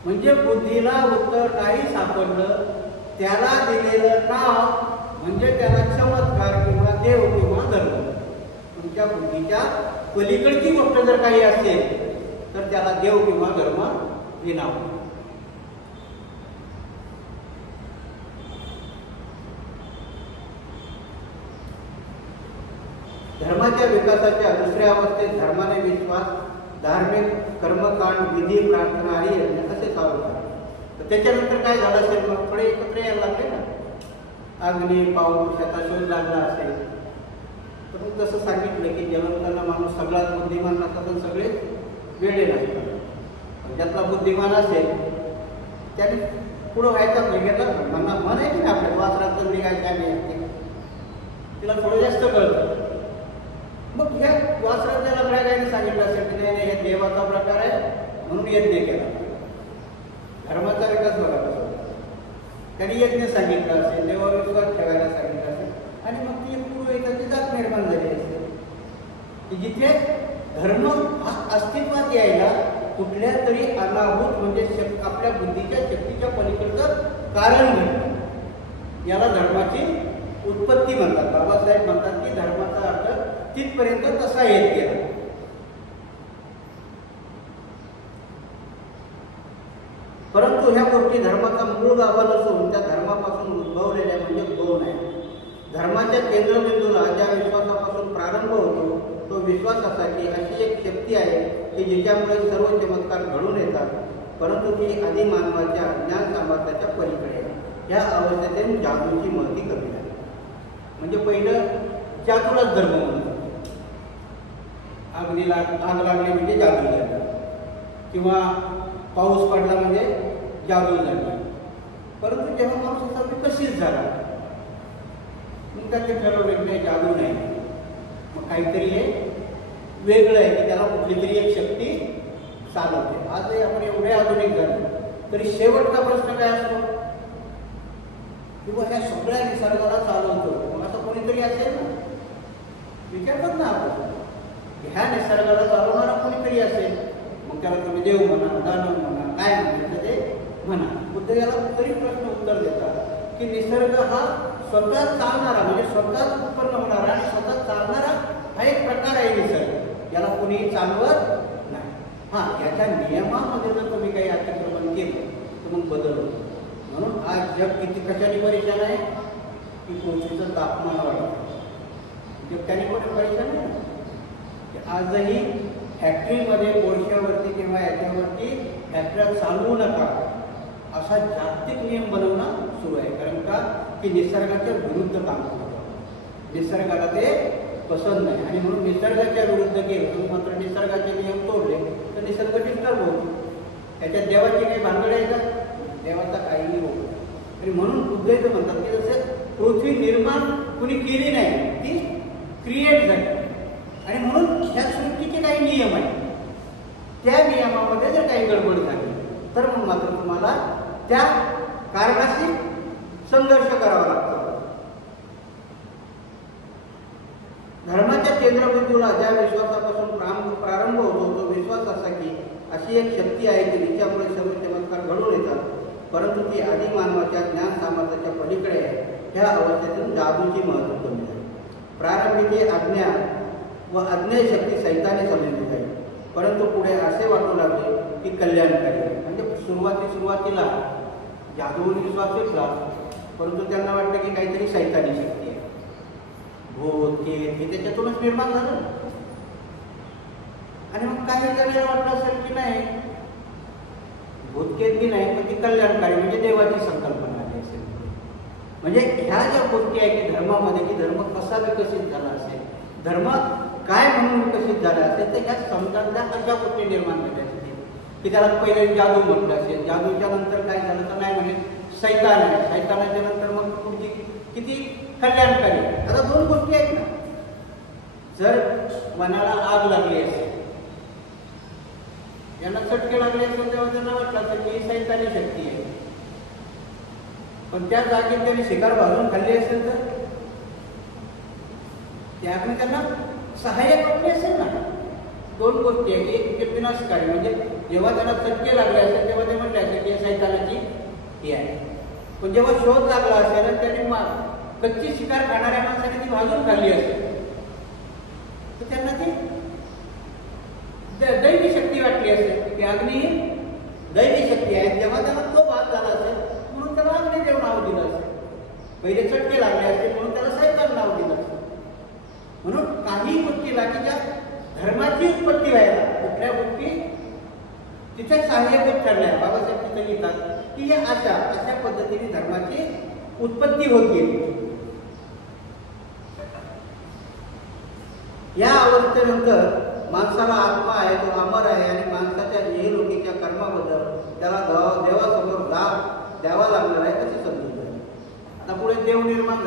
म्हणजे बुद्धीला उत्तर नाही सापडलं, त्याला दिलेलं नाव म्हणजे त्याला चमत्कार किंवा देव किंवा धर्म. तुमच्या बुद्धीच्या पलीकडची गोष्ट जर काही असेल तर त्याला देव किंवा धर्म हे नाव. धर्माच्या विकासाच्या दुसऱ्या अवस्थेत धर्माने विश्वास, धार्मिक कर्मकांड, विधी, प्रार्थना आणि यज्ञ असे सावरतात. तर त्याच्यानंतर काय झालं असेल, मग पुढे एकत्र यायला लागले ना, अग्नी, पाऊस याचा शोध लागला असेल तर मग तसं सांगितलं की जन्मताना माणूस सगळ्यात बुद्धिमान नसतात पण सगळे वेडे नसतात. ज्यातला बुद्धिमान असेल त्याने पुढं व्हायचा घेतला म्हणा मन आहे की आपल्या वासरात निघायची आम्ही असते तिला थोडं जास्त कळतं. मग ह्या वासरात त्याला गायने सांगितलं असेल की नाही हे देवाचा प्रकार आहे म्हणून यज्ञ केला. धर्माचा विकास बघा कसा त्यांनी यज्ञ सांगितलं असेल, देवावर विश्वास ठेवायला सांगितलं असेल आणि मग ती पुरोहिताची जात निर्माण झाली असेल की जिथे धर्म हा अस्तित्वात यायला कुठल्या तरी अनाहूत म्हणजे आपल्या बुद्धीच्या शक्तीच्या पलीकडचं कारण घडतं. याला धर्माची उत्पत्ती म्हणतात. बाबासाहेब म्हणतात की धर्माचा अर्थ तिथपर्यंत तसा येत गेला. परंतु ह्या गोष्टी धर्माचा मूळ गाभा नसून त्या धर्मापासून उद्भवलेल्या म्हणजे गौण आहे. धर्माच्या केंद्रबिंदूला ज्या विश्वासापासून प्रारंभ होतो तो विश्वास असा की अशी एक शक्ती आहे की जिच्यामुळे सर्व चमत्कार घडून येतात, परंतु ती आधी मानवाच्या ज्ञान सामर्थ्याच्या पलीकडे आहे. ह्या अवस्थेतून जादूची महती कमी झाली. म्हणजे पहिलं जादूलाच धर्म म्हणत अग्नीला आग लागली म्हणजे जादू झाला, किंवा पाऊस पडला म्हणजे जादू झाला. परंतु जेव्हा माणूस असा विकसित झाला मग त्याचे ठरवलं नाही जादू नाही, मग काहीतरी हे वेगळं आहे की त्याला कुठली तरी एक शक्ती चालवते. आजही आपण एवढे आधुनिक झालो तरी शेवटचा प्रश्न काय असतो किंवा ह्या सगळ्या निसर्गाला चालवतो मग असं कोणीतरी असेल ना. विचारतात ना आपण ह्या निसर्गाला चालवणारा कोणीतरी असेल, मग त्याला तुम्ही देव म्हणा, दानव म्हणा, काय म्हणायचं ते म्हणा. बुद्ध याला तरी प्रश्न उत्तर देतात की निसर्ग हा स्वतः चालणारा म्हणजे स्वतःच उत्पन्न होणारा आणि स्वतः चालणारा हा एक प्रकार आहे निसर्ग. याला कोणी चालवत नाही. हां, याच्या नियमामध्ये जर तुम्ही काही अतिक्रमण केलं तर मग बदल होतो. म्हणून आज जग किती कशाने परेशान आहे की पृथ्वीचं तापमान वाढतं. जग त्याने पण परेशान आहे. आजही फॅक्टरीमध्ये कोळशावरती किंवा याच्यावरती फॅक्टऱ्या चालवू नका असा जागतिक नियम बनवणं सुरू आहे. कारण का की निसर्गाच्या विरुद्ध काम करतो. निसर्गाला ते पसंत नाही आणि म्हणून निसर्गाच्या विरुद्ध गेलो मात्र निसर्गाचे नियम तोडले तर निसर्ग डिस्टर्ब होतो. त्याच्यात देवाची काही भानगड आहे का? देवाचा काहीही होतो. आणि म्हणून बुद्ध म्हणतात की जसं पृथ्वी निर्माण कुणी केली नाही, ती क्रिएट झाली आणि म्हणून ह्या सृष्टीचे काही नियम आहेत. त्या नियमामध्ये जर काही गडबड झाली तर मग मात्र तुम्हाला त्या कारणाशी संघर्ष करावा लागतो. धर्माच्या केंद्रबिंदूला ज्या विश्वासापासून प्रारंभ होतो तो विश्वास असा की अशी एक शक्ती आहे की तिच्यामुळे सर्व चमत्कार घडून येतात, परंतु ती आधी मानवाच्या ज्ञान सामर्थ्याच्या पलीकडे आहे. ह्या अवस्थेतून जादूची महत्त्व कमी झाली. प्रारंभी ती अज्ञान व अज्ञेय शक्ती सैताने समजली जाईल, परंतु पुढे असे वाटू लागले की कल्याणकारी आहे. म्हणजे सुरुवातीला जादूवर विश्वास घेतला, परंतु त्यांना वाटलं की काहीतरी सैतानी शक्ती आहे. भूत केत हे त्याच्यातूनच निर्माण झालं. आणि मग काही जणांना वाटलं असेल की नाही भूतकेत बी नाही पण ती कल्याणकारी म्हणजे देवाची संकल्पना आली असेल. म्हणजे ह्या ज्या गोष्टी आहेत की धर्मामध्ये की धर्म कसा विकसित झाला असेल, धर्म काय म्हणून विकसित झाला असेल तर ह्या समजातल्या अशा गोष्टी निर्माण झाल्या असतील की त्याला पहिले जादू म्हटलं असेल, जादूच्या नंतर काय झालं तर नाही म्हणजे सैतान आहे, सैतानाच्या नंतर मग तुमची किती कल्याणकारी. आता दोन गोष्टी आहेत ना. जर मनाला आग लागली असेल, यांना चटके लागले असेल तेव्हा त्यांना वाटलं असेल की सैतानी शक्ती आहे, पण त्या जागेत त्यांनी शिकार भाजून खाल्ली असेल तर त्यामुळे त्यांना सहाय्यक वाटले असेल ना. दोन गोष्टी आहेत. एक विनाशकारी म्हणजे जेव्हा त्यांना चटके लागले असेल तेव्हा ते म्हटले असेल की सैतानाची ही आहे, पण जेव्हा शोध लागला असेल आणि त्यांनी कच्ची शिकार खाणाऱ्या माणसाने ती भाजून खाल्ली असेल तर त्यांना ती दैवी शक्ती वाटली असेल की अग्नी दैवी शक्ती आहे. जेव्हा त्यांना तो भाग झाला असेल म्हणून त्याला अग्निदेव नाव दिलं असेल. पहिले चटके लागले असेल म्हणून त्याला सैतान नाव दिलं असेल. म्हणून काही गोष्टीला की ज्या धर्माची उत्पत्ती व्हायला कुठल्या गोष्टी तिथे सहाय्यक ठरल्या. बाबासाहेब तिथे लिहितात की अशा पद्धतीने धर्माची उत्पत्ती होत गेली. या अवस्थेनंतर माणसाला आत्मा आहे, तो अमर आहे आणि माणसाच्या इहलोकीच्या कर्माबद्दल त्याला देवासमोर द्यावा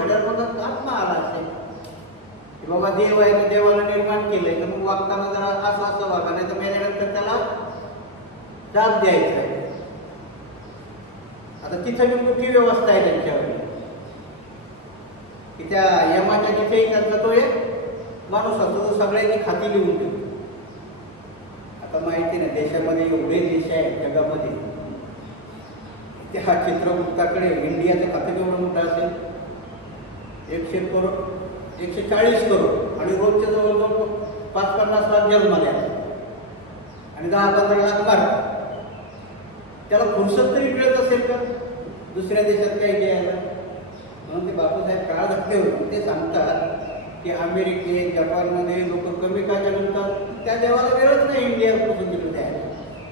झाल्यावर मग आत्मा आला असेल की बाबा देव आहे तर देवाला निर्माण केलंय, तर मग वागताना जरा असं वागा, नाही तर मेल्यानंतर त्याला जाब द्यायचा आहे. आता तिथं मी मोठी व्यवस्था आहे त्यांच्यावर की त्या यमाच्या तिथेही त्यांचा तो एक माणूस असतो तो सगळ्यांनी खाती लिहून ठेवतो. आता माहिती नाही देशामध्ये एवढे देश आहेत जगामध्ये, त्या चित्रगुप्ताकडे इंडियाचं खातं केवढं मोठं असेल, 100 करोड 140 करोड आणि रोजच्या जवळजवळ 5-50 लाख जन्माले आणि 10-15 लाख मारतात. त्याला फुरसत तरी मिळत असेल का दुसऱ्या देशात काही घ्यायला? म्हणून ते बापूसाहेब काळ धक्के होते. ते सांगतात की अमेरिकेत जपानमध्ये लोक कमी का जन्मतात, त्या देवाला वेळच नाही इंडियापासून दिलं द्यायला,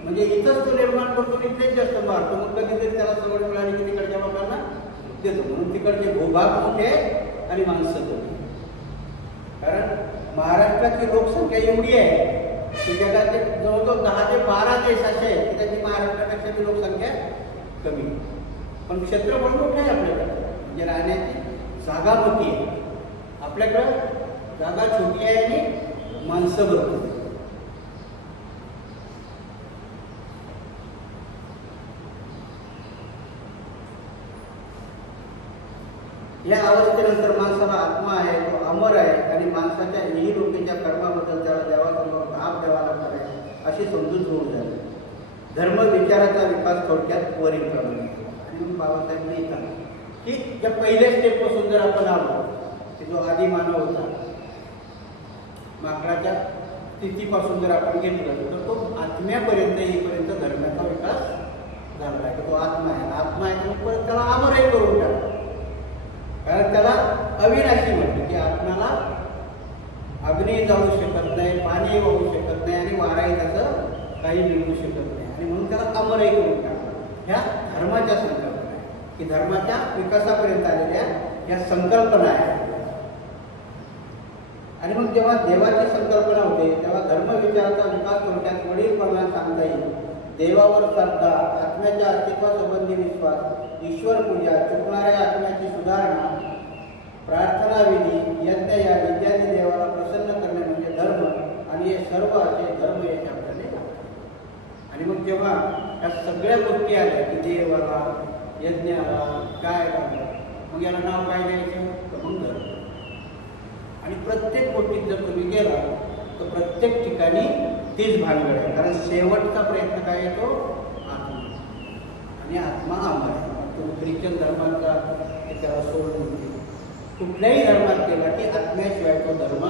म्हणजे इथंच तो निर्माण करतो इथेच जास्त मारतो. मग कधीतरी त्याला सवड मिळाली की तिकडच्या लोकांना देतो. म्हणून तिकडचे भूभाग मोठे आणि माणसं मोठी. कारण महाराष्ट्राची लोकसंख्या एवढी आहे की जगातले जवळजवळ 10 ते 12 देश असे आहेत की त्याची महाराष्ट्रापेक्षा लोकसंख्या कमी, पण क्षेत्रफळ मोठं आहे आपल्याकडे, म्हणजे राहण्याची जागा मोठी आहे. आपल्याकडं जागा छोटी आहे आणि माणसं भरपूर. या अवस्थेनंतर माणसाला आत्मा आहे, तो अमर आहे आणि माणसाच्या इहलोकीच्या कर्माबद्दल त्याला देवासमोर भाव द्यावा लागणार आहे अशी समजूत होऊन झाली. धर्म विचाराचा विकास थोडक्यात वरीलप्रमाणे. आणि मग बाबासाहेब लिहितात की ज्या पहिल्या स्टेपपासून जर आपण आलो की जो आधी मानव होता, माकडाच्या स्थितीपासून जर आपण घेतलं तर तो आत्म्यापर्यंत येईपर्यंत धर्माचा विकास झाला आहे. तो आत्मा आहे, आत्मा आहे तर परत त्याला अमरही करून टाकतो. कारण त्याला अविनाशी म्हणतो की आत्म्याला अग्नी जाऊ शकत नाही, पाणी वाहू शकत नाही आणि वाराही त्याचं काही मिळवू शकत नाही, आणि म्हणून त्याला अमरही करून टाकतो. ह्या धर्माच्या संकल्पना आहे की धर्माच्या विकासापर्यंत आलेल्या या संकल्पना आहेत. आणि मग जेव्हा देवाची संकल्पना होते तेव्हा धर्मविचाराचा विकास थोडक्यात वडीलपणा सांगता येईल. देवावर श्रद्धा, आत्म्याच्या अस्तित्वासंबंधी विश्वास, ईश्वर पूजा, चुकणाऱ्या आत्म्याची सुधारणा, प्रार्थना विधी, यज्ञयाग इत्यादी देवाला प्रसन्न करणे म्हणजे धर्म, आणि हे सर्व असे धर्म या शब्दाने. आणि मग जेव्हा या सगळ्या गोष्टी आल्या की देवाला, यज्ञाला, काय मग याला नाव काय द्यायचं तर मग धर्म. आणि प्रत्येक गोष्टीत जर तुम्ही गेला तर प्रत्येक ठिकाणी तीच भानगड आहे. कारण शेवटचा प्रयत्न काय येतो आत्मा, आणि आत्मा अमर आहे. तो ख्रिश्चन धर्माचा त्याला सोडून कुठल्याही धर्मात गेला की आत्म्याशिवाय तो धर्म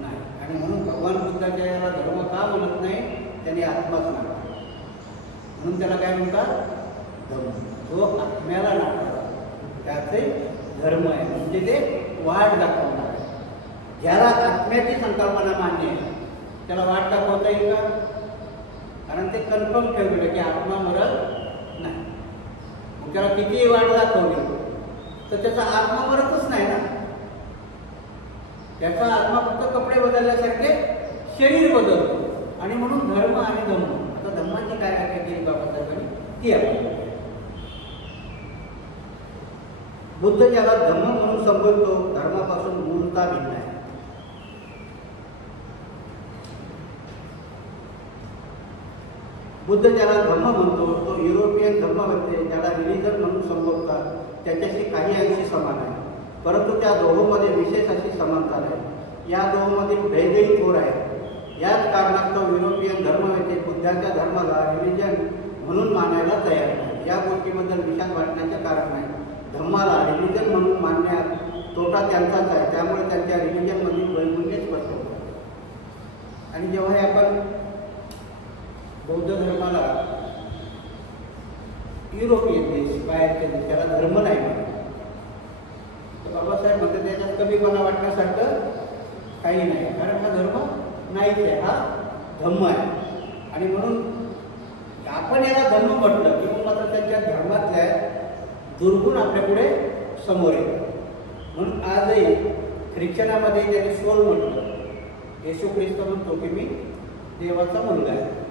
नाही. आणि म्हणून भगवान बुद्धाच्या याला धर्म का म्हणत नाही, त्यांनी आत्माच मानला म्हणून त्याला काय म्हणतात धर्म. जो आत्म्याला नाटला त्याचे धर्म आहे, म्हणजे ते वाट दाखवणार आहे. ज्याला आत्म्याची संकल्पना मान्य आहे त्याला वाट दाखवता येईल का? कारण ते कन्फर्म ठेवलेलं की आत्मा मरत नाही. मग त्याला कितीही वाट दाखवली तर त्याचा आत्मा मरतच नाही ना. त्याचा आत्मा फक्त कपडे बदलल्यासारखे शरीर बदलतो. आणि म्हणून धर्म आणि धम्म. आता धम्माची काय व्याख्या केली बाबासाहेबांनी ती आपण. बुद्ध ज्याला धम्म म्हणून संबोधतो धर्मापासून मूलता भिन्न आहे. बुद्ध ज्याला धम्म म्हणतो तो युरोपियन धम्ममध्ये ज्याला रिलिजन म्हणून संबोधतात त्याच्याशी काही अंशी समान आहे, परंतु त्या दोहोंमध्ये विशेष अशी समानता नाही. या दोहोंमधील भेदही थोर आहे. याच कारणास्तव युरोपियन धर्मवेत्ते बुद्धाच्या धर्माला रिलिजन म्हणून मानायला तयार नाही. या गोष्टीबद्दल विषाद वाटण्याचे कारण नाही. धम्माला रिलिजन म्हणून मानण्यात तोटा त्यांचाच आहे, त्यामुळे त्यांच्या रिलिजनमधील वैमूल्य स्पष्ट होतं. आणि जेव्हा आपण बौद्ध धर्माला युरोपियन देश बाहेरचे देश त्याला धर्म नाही म्हणत तर बाबासाहेब म्हणतात त्याच्यात कमीपणा वाटण्यासारखं काही नाही. कारण हा धर्म नाहीच आहे, हा धम्म आहे. आणि म्हणून आपण याला धर्म म्हटलं की मग मात्र त्यांच्या धर्मातल्या दुर्गुण आपल्यापुढे समोर येतात. म्हणून आजही ख्रिश्चनामध्ये त्याने सोल म्हटलं. येशू ख्रिस्त म्हणतो की मी देवाचा मुलगा आहे.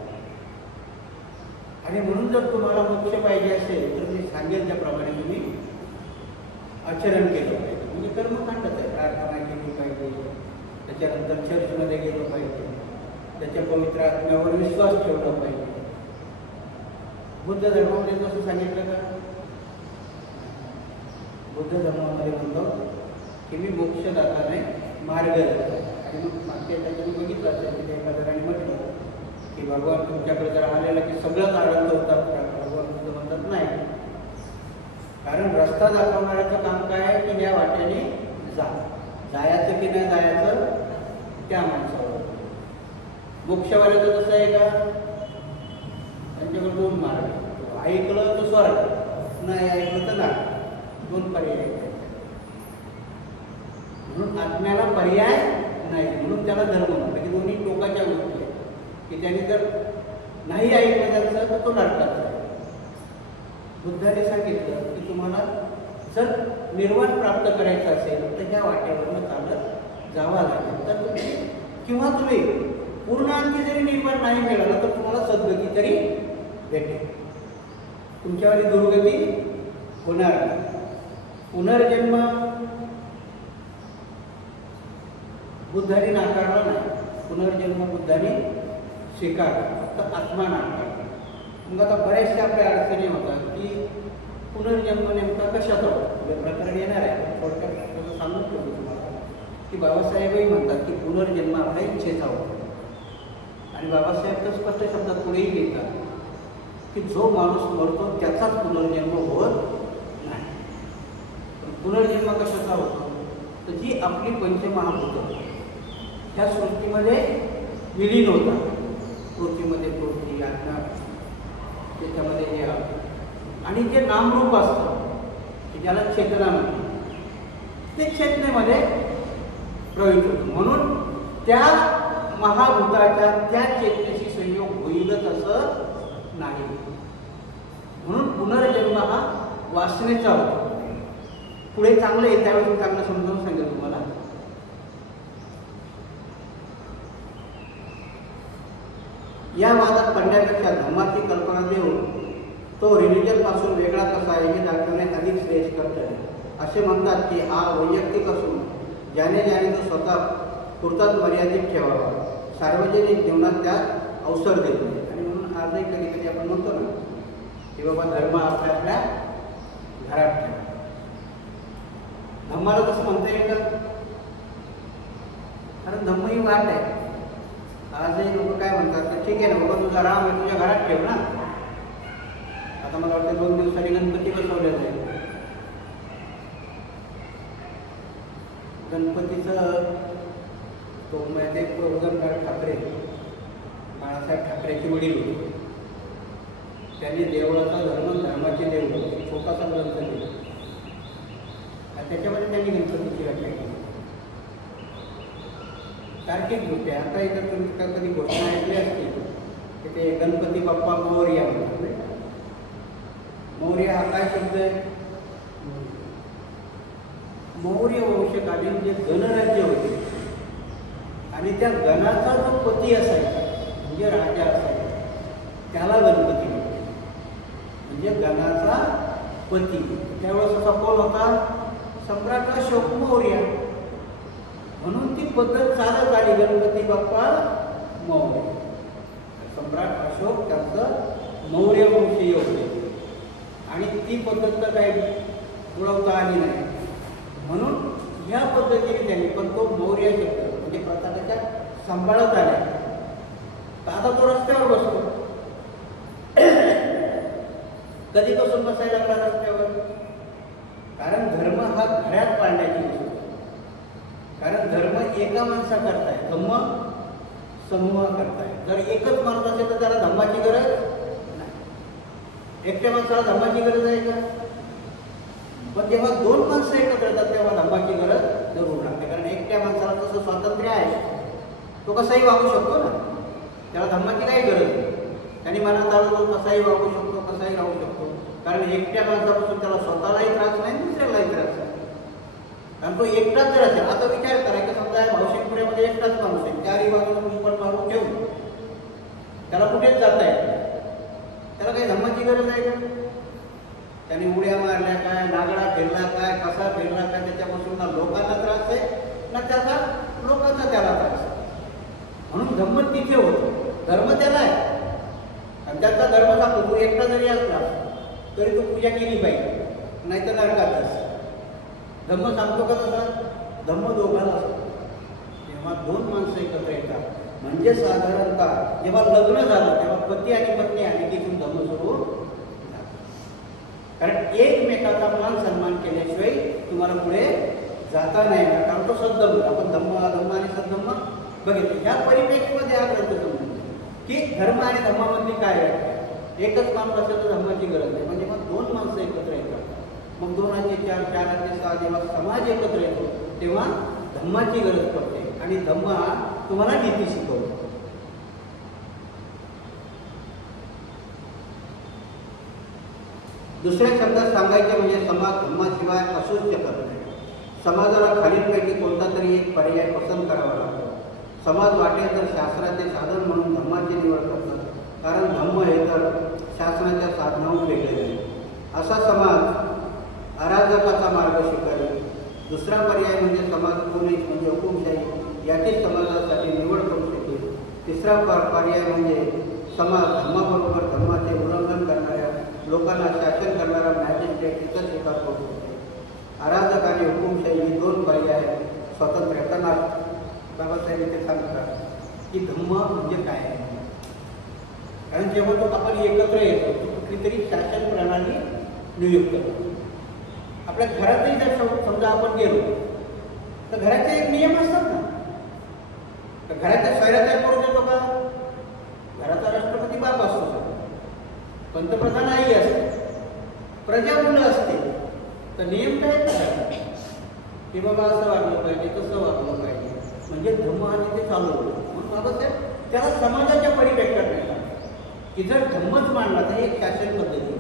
आणि म्हणून जर तुम्हाला मोक्ष पाहिजे असेल तर मी सांगेल त्याप्रमाणे तुम्ही आचरण केलं पाहिजे. म्हणजे कर्मकांडच आहे. प्रार्थना केली पाहिजे, त्याच्यानंतर चर्चमध्ये गेलं पाहिजे, त्याच्या पवित्र आत्म्यावर विश्वास ठेवला पाहिजे. बुद्ध धर्मामध्ये तसं सांगितलं का? बुद्ध धर्मामध्ये म्हणतो की मी मोक्षदाता नाही, मार्गदर्शक. आणि मग मागच्या त्याच्याने बघितलं असेल की एका जणांनी म्हटलं की भगवान तुमच्याकडे जर आलेला की सगळंच आनंद होतात का? भगवान बुद्ध म्हणतात नाही, कारण रस्ता दाखवणाऱ्याचं काम काय आहे की या वाटेने जायचं की नाही जायचं त्या माणसावर. मोक्षवाल्याचं कसं आहे का? त्यांच्याकडे दोन मार्ग, ऐकलं तर स्वर्ग, नाही ऐकलं तर ना, दोन पर्याय आहेत. म्हणून आत्म्याला पर्याय नाही, म्हणून त्याला धर्म म्हणतात की दोन्ही टोकाच्या गोष्टी आहेत की त्याने जर नाही ऐकलं त्याचं तर तो नरकात आहे. बुद्धाने सांगितलं की तुम्हाला जर निर्वाण प्राप्त करायचं असेल तर ह्या वाटेवरनं चालत जावं लागेल. तर तुम्ही किंवा तुम्ही पूर्ण आणखी जरी निर्वाण नाही मिळाला तर तुम्हाला सद्गती तरी भेटेल, तुमच्यावाली दुर्गती होणार नाही. पुनर्जन्म बुद्धाने नाकारला नाही, पुनर्जन्म बुद्धाने स्वीकारला, फक्त आत्मा नाकारला. मग आता बऱ्याचशा आपल्या अडचणी होतात की पुनर्जन्म नेमका कशाचा होतो. प्रकरण येणार आहे, थोडक्यात सांगून ठेवतो तुम्हाला की बाबासाहेबही म्हणतात की पुनर्जन्म आपल्या इच्छेचा होतो. आणि बाबासाहेब तर स्पष्ट शब्दात पुढेही लिहितात की जो माणूस मरतो त्याचाच पुनर्जन्म होत नाही. पुनर्जन्म कशाचा होतो? तर जी आपली पंचमहाभूतं ह्या सृष्टीमध्ये विलीन होतात. पृथ्वीमध्ये पृथ्वी, आत्मा त्याच्यामध्ये हे आणि जे नामरूप असतं की ज्याला चेतना म्हणते ते चेतनेमध्ये प्रवेश होतो. म्हणून त्या महाभूताच्या त्या चेतनेशी संयोग होईलच असं नाही. म्हणून पुनर्जन्म हा वासनेचा होतो. पुढे चांगलं आहे, त्यावेळेस मी चांगलं समजावून सांगेल तुम्हाला. या वादात पडण्यापेक्षा धर्माची कल्पना देऊन तो रिलिजन पासून वेगळा कसा आहे हे दाखवणे अधिक श्रेयस्कर ठरेल. असे म्हणतात की हा वैयक्तिक असून ज्याने ज्याने तो स्वतः पुरताच मर्यादित ठेवावा, सार्वजनिक जीवनात त्यात अवसर देत नाही. आणि म्हणून आजही कधी कधी आपण म्हणतो ना की बाबा धर्म आपल्या आपल्या घरात ठेवा. धम्माला तसं म्हणता येईल का? कारण धम्म ही वाट आहे. आजही लोक काय म्हणतात की ठीक आहे ना बाबा, तुझा राम आहे तुझ्या घरात ठेव ना. आता मला वाटतं 2 दिवसांनी गणपती बसवले जाईल. गणपतीचं तो माहिती उदयनराव ठाकरे, बाळासाहेब ठाकरेचे वडील होते. त्यांनी देवळाचा धर्म धर्माचे देव होते, छोटासा ग्रंथ लिहिला. त्याच्यामध्ये त्यांनी गणपतीची व्याख्या केली. तार्किक गोष्टी आहे. आता इथं तुम्ही कधी घोषणा ऐकली असतील की ते गणपती बाप्पा मोरया म्हणतात. मोरया हा काय शब्द आहे? मौर्य वंशकालीन जे गणराज्य होते आणि त्या गणाचा जो पती असायचा म्हणजे राजा असायचा त्याला गणपती म्हणते. म्हणजे गणाचा पती. त्यावेळेस असा कोण होता? सम्राट अशोक मौर्य. म्हणून ती पद्धत चालत आली, गणपती बाप्पा मौर्य. सम्राट अशोक त्यांचं मौर्य वंशीय होते आणि ती पद्धत तर काही जुळवता आली नाही. म्हणून ह्या पद्धतीने त्यांनी पण तो मौर्य शब्द म्हणजे प्रतापाच्या सांभाळत आल्या. तर आता तो रस्त्यावर बसतो. कधीपासून बसायला लागला रस्त्यावर? कारण धर्म हा घरात पाळण्याची गोष्ट. कारण धर्म एका माणसा करताय, धम्म समूह करताय. जर एकच माणूस असेल तर त्याला धम्माची गरज नाही. एकट्या माणसाला धम्माची गरज आहे का? पण जेव्हा 2 माणसं एकत्र येतात तेव्हा धम्माची गरज जरूर लागते. कारण एकट्या माणसाला तसं स्वातंत्र्य आहे, तो कसाही वागू शकतो ना, त्याला धम्माची काही गरज नाही. त्यांनी मनात आलं तो कसाही वागू शकतो, कसाही राहू शकतो. कारण एकट्या माणसापासून त्याला स्वतःलाही त्रास नाही, दुसऱ्यालाही त्रास नाही. कारण तो एकटाच जर असेल, आता विचार करायचा समजा भावशिकपुऱ्यामध्ये एकटाच माणूस आहे, 4ही बाजूला कुंपण मारून ठेवून त्याला कुठेच जाता येत, त्याला काही धम्माची गरज आहे का? त्याने उड्या मारल्या काय, नागडा फिरला काय, कसा फिरला काय, त्याच्यापासून ना लोकांना त्रास आहे ना त्याचा लोकांचा त्याला त्रास आहे. म्हणून धम्म तिथे होतो, धर्म त्याला आहे. आणि त्याचा धर्म सांगतो तू एकटा जरी असला तरी तू पूजा केली पाहिजे, नाही तर नरकातच. धम्म सांगतो का तसा? धम्म दोघांना असतो. जेव्हा दोन माणसं एकत्र येतात म्हणजे साधारणतः जेव्हा लग्न झालं तेव्हा पती आणि पत्नी आणि तिथून धम्म सुरू झाला. कारण एकमेकाचा मान सन्मान केल्याशिवाय तुम्हाला पुढे जाता नाही येणार. कारण तो सद्धम्म, आपण धम्म आणि सद्धम्म बघितलं. ह्या परिप्रेक्षीमध्ये हा ग्रंथ समजतो की धर्म आणि धर्मामधली काय आहे. एकच माणूस असेल तर धर्माची गरज नाही. म्हणजे मग दोन माणसं एकत्र येतात, मग 2 4 6 जेव्हा समाज एकत्र येतो तेव्हा धम्माची गरज पडते. आणि धम्म हा तुम्हाला नीती शिकवतो. दुसऱ्या शब्दात सांगायचे म्हणजे समाज धम्माशिवाय असूच शकत नाही. समाजाला खालीलपैकी कोणता तरी एक पर्याय पसंत करावा लागतो. समाज वाटेल तर शास्त्राचे साधन म्हणून धम्माची निवड करतात, कारण धम्म हे तर शासनाच्या साधनाहून वेगळे आहे. असा समाज अराजकाचा मार्ग स्वीकारेल. दुसरा पर्याय म्हणजे समाज पोलीस म्हणजे हुकुमशाही याची समाजासाठी निवड करू शकेल. तिसरा पर्याय म्हणजे समाज धर्माबरोबर धर्माचे उल्लंघन करणाऱ्या लोकांना शासन करणारा मॅजिस्ट्रेट इतर स्वीकार करू शकते. अराजक आणि हुकुमशाही ही दोन पर्याय स्वतंत्र आहेत. बाबासाहेब इथे सांगतात की धम्म म्हणजे काय आहे. कारण जेव्हा तो आपण एकत्र येतो कुठली तरी शासन प्रणाली नियुक्त करतो. आपल्या घरातही जर समजा आपण गेलो तर घराचे एक नियम असतात ना. तर घराच्या स्वैराचार करू देतो का? घराचा राष्ट्रपती बाप असतो, पंतप्रधान आई असते, प्रजा मुलं असते. तर नियम काय करायचे की बाबा असं वागलं पाहिजे, तसं वागलं पाहिजे. म्हणजे धर्म हा तिथे चालू होतो. म्हणून बाबासाहेब त्याला समाजाच्या परिप्रेक्षात नाही की जर धर्मच मांडला तर एक शासन पद्धती.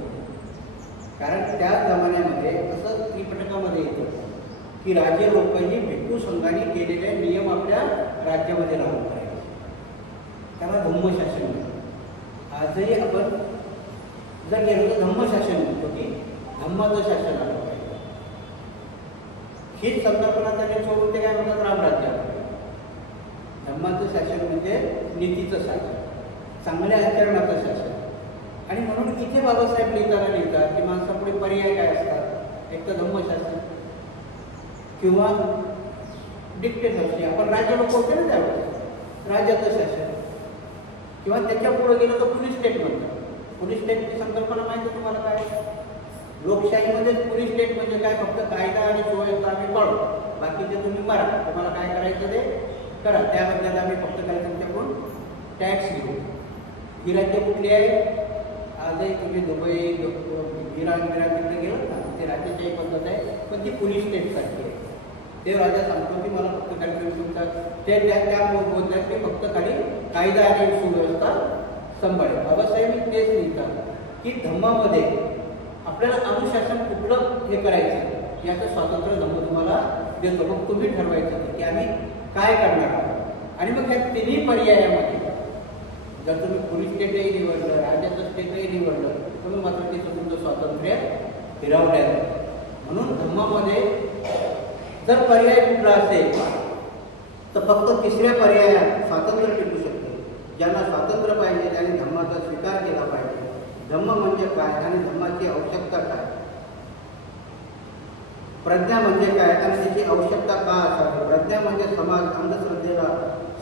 कारण त्या जमान्यामध्ये असं त्रिपिटकामध्ये येतं की राजे लोकांनी भिक्खू संघाने केलेले नियम आपल्या राज्यामध्ये लागू करायचे. त्याला धम्मशासन म्हणतात. आजही आपण जर गेलो तर धम्मशासन म्हणतो की धम्माचं शासन आलं पाहिजे. हीच संकल्पना त्याने सोडून ते काय म्हणतात रामराज्य. धम्माचं शासन म्हणजे नीतीचं शासन, चांगल्या आचरणाचं शासन. आणि म्हणून इथे बाबासाहेब लिहितात की माणसापुढे पर्याय काय असतात. एक तर धम्मशासन किंवा डिक्टेटरशिप. आपण राज्य लोक होते ना त्यावेळेस, राज्याचं शासन. किंवा त्याच्या पुढे गेलं तर पोलीस स्टेट म्हणतात. पोलीस स्टेटची संकल्पना माहिती आहे तुम्हाला काय? लोकशाहीमध्ये पोलीस स्टेट म्हणजे काय, फक्त कायदा आणि सुव्यवस्था आम्ही पाळू, बाकीचे तुम्ही करा, तुम्हाला काय करायचं ते करा, त्याबद्दल आम्ही फक्त काय तुमच्याकडून टॅक्स घेऊ. ही राज्य कुठली आहे? आजही तुम्ही दुबई इराण तिकडे गेलं ना, ते राज्याची पद्धत आहे, पण ती पोलीस स्टेटसारखी आहे. ते राजा सांगतो की मला फक्त काही तुमचा ते त्या बोलतात की फक्त खाली कायदा आणि सुव्यवस्था सांभाळेल. बाबासाहेब तेच लिहितात की धम्मामध्ये आपल्याला अनुशासन कुठलं हे करायचं याचं स्वातंत्र्य धम्म तुम्हाला देतो. मग तुम्ही ठरवायचं की आम्ही काय करणार आहोत. आणि मग ह्या तिन्ही पर्यायामध्ये जर तुम्ही पोलीस स्टेटही निवडलं, राज्याचं स्टेटही निवडलं, तर मात्र तिथं तुमचं स्वातंत्र्य हिरावलं. म्हणून धम्मामध्ये जर पर्याय कुठला असेल तर फक्त तिसऱ्या पर्यायात स्वातंत्र्य टिकू शकते. ज्यांना स्वातंत्र्य पाहिजे त्यांनी धम्माचा स्वीकार केला पाहिजे. धम्म म्हणजे काय आणि धम्माची आवश्यकता काय, प्रज्ञा म्हणजे काय आणि त्याची आवश्यकता का असावी. प्रज्ञा म्हणजे समाज अंधश्रद्धेला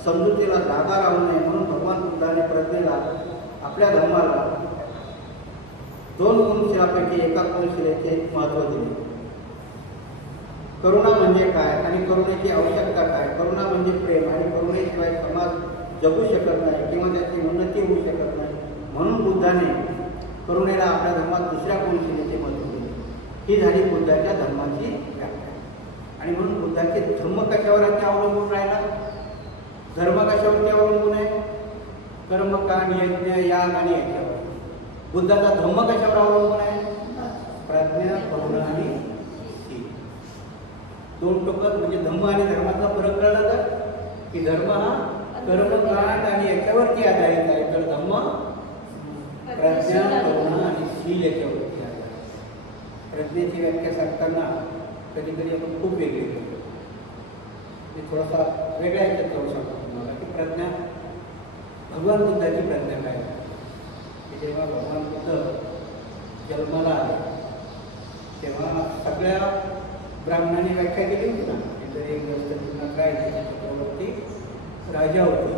समजुतीला जागा राहू नये म्हणून भगवान बुद्धाने प्रज्ञेला आपल्या धर्माला 2 गुणशिलापैकी एका गुणशिलेचे महत्त्व दिले. करुणा म्हणजे काय आणि करुणेची आवश्यकता काय. करुणा म्हणजे प्रेम आणि करुणेशिवाय समाज जगू शकत नाही किंवा त्याची उन्नती होऊ शकत नाही. म्हणून बुद्धाने करुणेला आपल्या धर्मात दुसऱ्या गुणशिलेचे महत्त्व दिले. ही झाली बुद्धाच्या धर्माची व्याख्या. आणि म्हणून बुद्धाचे धर्म कशावर अवलंबून राहिला, धर्म कशावरती अवलंबून आहे, कर्मकांड यज्ञ याग आणि याच्यावर. बुद्धाचा धर्म कशावर अवलंबून आहे, प्रज्ञा करुणा आणि शील. 2 टोकं म्हणजे धम्म आणि धर्माचा फरक कळला तर की धर्म हा कर्मकांड आणि याच्यावरती आधारित आहे, तर धम्म प्रज्ञा करुणा आणि शील याच्यावरती आधारित. प्रज्ञेची व्याख्या सांगताना कधी कधी आपण खूप वेगळी करतो. मी थोडासा वेगळ्या ह्याच्यात जाऊ शकतो तुम्हाला की प्रज्ञा भगवान बुद्धाची प्रज्ञा काय आहे. की जेव्हा भगवान बुद्ध जन्माला आले तेव्हा सगळ्या ब्राह्मणांनी व्याख्या केली होती ना की जर एक ग्रस्त जीवनात राहायचे चक्रवर्ती राजा होते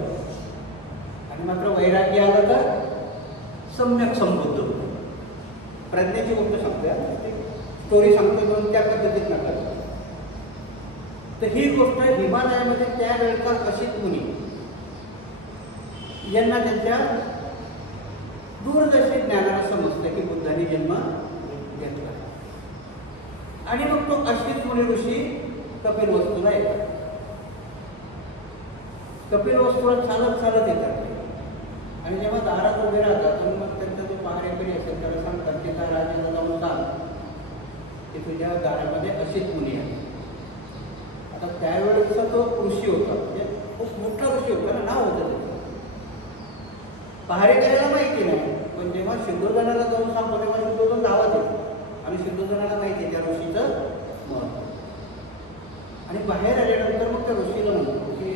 आणि मात्र वैराग्य आलं तर सम्यक संबुद्ध होतं. प्रज्ञेची गोष्ट सांगतोय, स्टोरी सांगतो म्हणून त्या पद्धतीत नका. तर ही गोष्ट हिमालयामध्ये त्यावेळेचा अशीच मुनी यांना त्यांच्या दूरदर्शी ज्ञानाला समजतं की बुद्धाने जन्म घेतला. आणि मग तो अशीच मुनी ऋषी कपिलवस्तूला येतात. कपिलवस्तूला चालत चालत येतात आणि जेव्हा दारात उभे राहतात तर मग त्यांचा जो पहारेकरी असेल त्याला सांगतात की त्या राजाला जाऊन सांग की तुझ्या दारामध्ये अशीच मुनी आहे. आता त्यावेळेचा तो ऋषी होता, म्हणजे खूप मोठा ऋषी होता ना, नाव होतं त्याचं. पहारेकऱ्याला माहिती नाही, पण जेव्हा सिद्धोधनाला जाऊन सांगतो तेव्हा सिद्धोधन गावात येतो आणि सिद्धोधनाला माहिती आहे त्या ऋषीचं महत्व. आणि बाहेर आल्यानंतर मग त्या ऋषीला म्हणतो की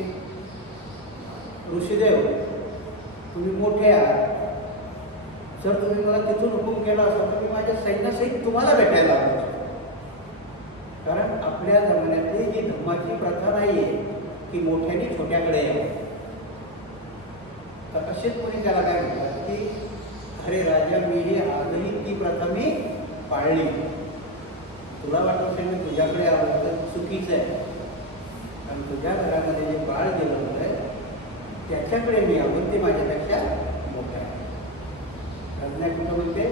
ऋषीदेव तुम्ही मोठे आहात, जर तुम्ही मला तिथून हुकूम केला असता तर मी माझ्या सैन्यासहित तुम्हाला भेटायला आलो. कारण आपल्या जमान्यातली ही धर्माची प्रथा नाही आहे की मोठ्याने छोट्याकडे यावं. तर असेच कोणी त्याला काय म्हणतात की अरे राजा मीही आजही ती प्रथा मी पाळली. तुला वाटत असेल मी तुझ्याकडे आलो तर चुकीचं आहे, कारण तुझ्या घरामध्ये जे बाळ दिलं आहे त्याच्याकडे मी आलो, ते माझ्यापेक्षा मोठं आहे. प्रज्ञा कुठं म्हणते